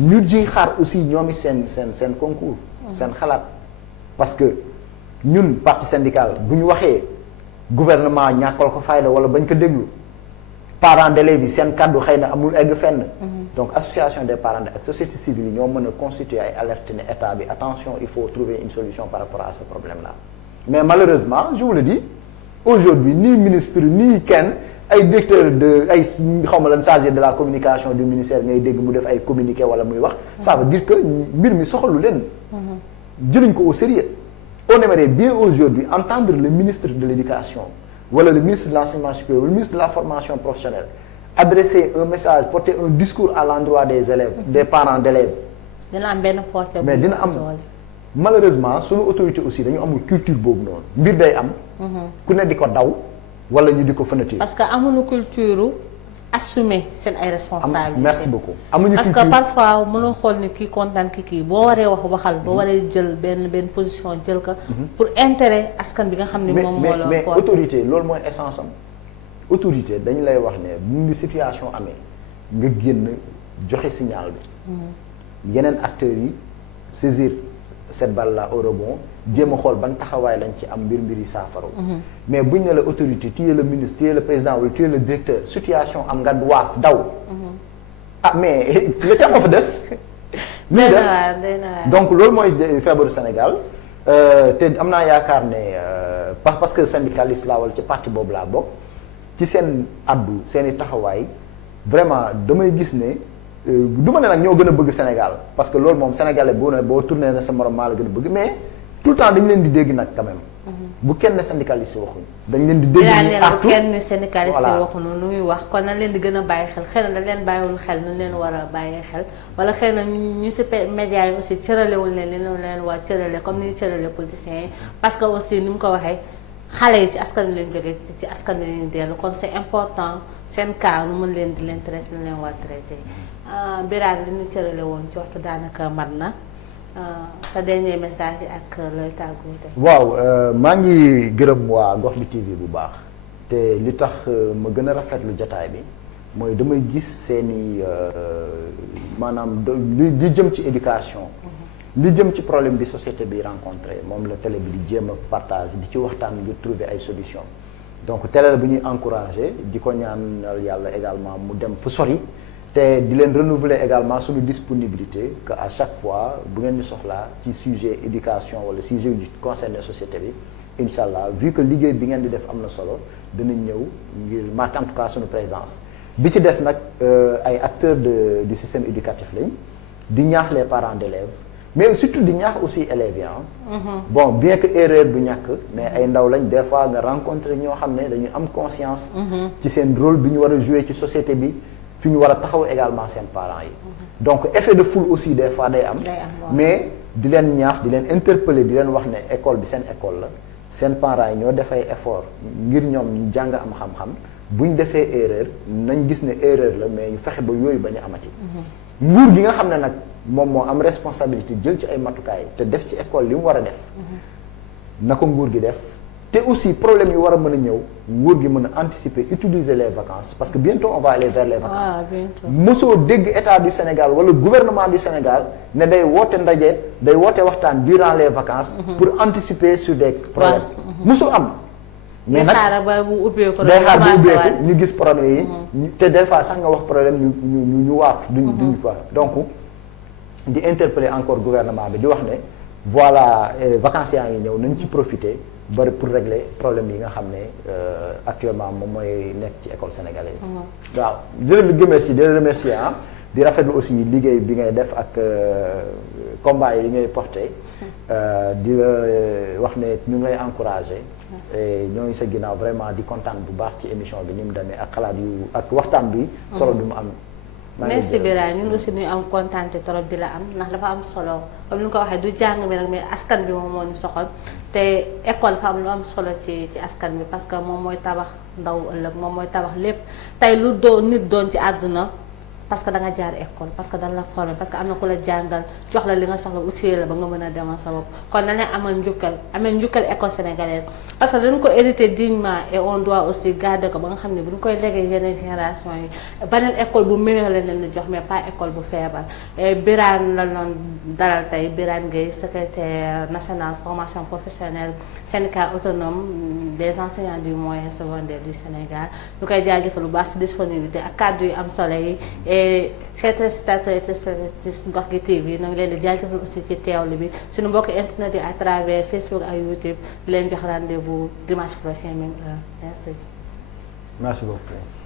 ñu ji xaar aussi ñoomi seen concours seen xalaat parce que ñun parti syndical bu ñu waxee gouvernement ñàkkal ko fayda wala bañ ko déglu parents d'élèves yi seen kàddu xëy na amul egg fenn donc association des parents ak société civile yi ñoo mën a constituer ay alerte ne état bi attention il faut trouver une solution par rapport à ce problème là mais malheureusement je vous le dis aujourd'hui ni ministre ni kenn ay directeur de ay xaw ma lan chargé de la communication du ministère ngay dégg mu def ay communiqué wala muy wax ça veut dire que mbir mi soxalu leen jëluñ ko au sérieux on aimerait bien aujourd'hui entendre le ministre de l'éducation wala le ministre de l'enseignement supérieur wala le ministre de la formation professionnelle adresser un message porter un discours à l'endroit des élèves des parents d'élèves dina am benn porte mais dina am malheureusement sunu autorité aussi dañu amul culture boobu noonu mbir day am ku ne di ko daw wala ñu di ko fënatir parce que amuñu culture assumer seen ay responsabilités. merci beaucoup amuñu parce culture que parfois mënoo xool ni kii kontaan kii boo waree wax waxal boo waree jël benn position jël ko pour intérêt askan bi nga xam ne moom moo la mais autorité loolu mooy essence am autorité dañu lay wax ne bu ngi situation amee nga génn joxe signal bi yeneen acteurs yi saisir cette balle là au rebond jéem a xool ban taxawaay lañ ci am mbir yi saafara mais buñ ne la autorité tu es le ministre tu es le président wala tu es le directeur situation am nga waaf daw ah mais le temps moo fa des nii def donc loolu mooy feebaru Sénégal te am naa yaakaar ne parce que syndicaliste laa wala ci parti boobu laa bokk ci seen addu seen i taxawaay vraiment damay gis ne du ma ne nag ñoo gën a bëgg Sénégal parce que loolu moom sénégalais boo tourné na sa morom maa la gën a bëgg mais tout le temps dañu leen di dégg nag quand même bu kenn syndicaliste waxuñ dañ leen di dégg ñu artu bu kenn syndicaliste waxuñu nu muy wax kon nañ leen di gën a bàyyi xel xëy na dañ leen bàyyiwul xel nu leen war a bàyyi xel wala xëy na ñu si médias yi aussi cëralewul leen war cërale comme ni ñu cërale politiciens yi parce que aussi ni mu ko waxee xale yi ci askan wi leen jógee ci askan wi leen dellu kon c'est important seen cas nu mën leen di leen traité nu leen war traité Birane li ñu cërale woon ci waxtu daanaka mat na sa dernier message ak looy tàggoo tey. waaw maa ngi gërëm waa Gox bi TV bu baax te li tax ma gën a rafetlu jotaay bi mooy damay gis seeni maanaam li jëm ci éducation. li jëm ci problème bi société bi rencontré moom la télé bi di jéem a partage di ci waxtaan ngir trouver ay solution donc télé la bu ñuy encouragé di ko ñaanal yàlla également mu dem fu sori te di leen renouveler également suñu disponibilité que à chaque fois bu ngeen ñu soxlaa ci sujet éducation wala sujet yu concerné société bi incha allah vu que liggéey bi ngeen di def am na solo danañ ñëw ngir marquer en tout cas suñu présence bi ci des nag ay acteurs du système éducatif lañ di ñaax les parents d'élèves mais surtout di ñaax aussi élèves yi bon bien que erreur du ñàkk mais ay ndaw lañ des fois nga rencontrer ñoo xam ne dañu am conscience ci seen rôle bi ñu war a jouer ci société bi fi ñu war a taxaw également seen parents yi donc effet de foule aussi des fois day am mais di leen ñaax di leen interpeller di leen wax ne école bi seen école la seen parents yi ñoo def ay effort ngir ñoom ñu jàng am xam-xam bu ñu defee erreur nañ gis ne erreur la mais ñu fexe ba yooyu ba ñu amati nguur gi nga xam ne nag moom moo am responsabilité jël ci ay matukaay te def ci école li mu war a def na ko nguur gi def te aussi problème yi war a mën a ñëw nguur gi mën a anticiper utiliser les vacances parce que bientôt on va aller vers les vacances mosoo dégg état du Sénégal wala gouvernement du Sénégal ne day woote ndaje day woote waxtaan durant les vacances pour anticiper sur des problèmes mosul am mais nag day xaar ba ubbeeku ñu gis problème yi te des fois sax nga wax problème ñu waaf duñ quoi donc di interpeller encore gouvernement bi di wax ne voilà vacances yaa ngi ñëw nañ ci profiter bari pour régler problème yi nga xam ne actuellement moom mooy nekk ci école sénégalaise waaw di la remercier di rafetlu aussi liggéey bi ngay def ak combat yi ngay porté di la wax ne ñu ngi lay encouragé ñoo ngi sa ginnaaw vraiment di kontaan bu baax ci émission bi ni mu demee ak xalaat yu ak waxtaan bi solo bi mu am merci Birane ñun aussi ñuy am kontaan trop di la am ndax dafa am solo comme ni nga ko waxee du jàng bi rek mais askan bi moom moo ñu soxal te école dafa am lu am solo ci askan bi parce que moom mooy tabax ndaw ëllëg moom mooy tabax lépp tey lu nit doon ci àdduna parce que da nga jaar école parce que dañ la formé parce que am na ku la jàngal jox la li nga soxla utile la ba nga mën a demal sa bopp kon dañ leen amal njukkal école sénégalaise parce que dañ ko hérité dignement et on doit aussi garder ko ba nga xam ne bu ñu koy léegi yeneen génération yi beneen école bu meilleur la leen di jox mais pas école bu feebar Birane la noonu dalal tey Birane Gueye secrétaire national formation professionnelle syndicat autonome des enseignants du moyen secondaire du Sénégal ñu koy jaajëfal bu baax ci disponibilité ak kàddu yu am solo yi chers téléspectateurs et téléspectatrices Gox gi TV ñu ngi leen di jaajëfal aussi ci teewlu bi suñu mbokki internet yi à travers Facebook ak YouTube di leen jox rendez-vous dimanche prochain même heure merci. Merci beaucoup.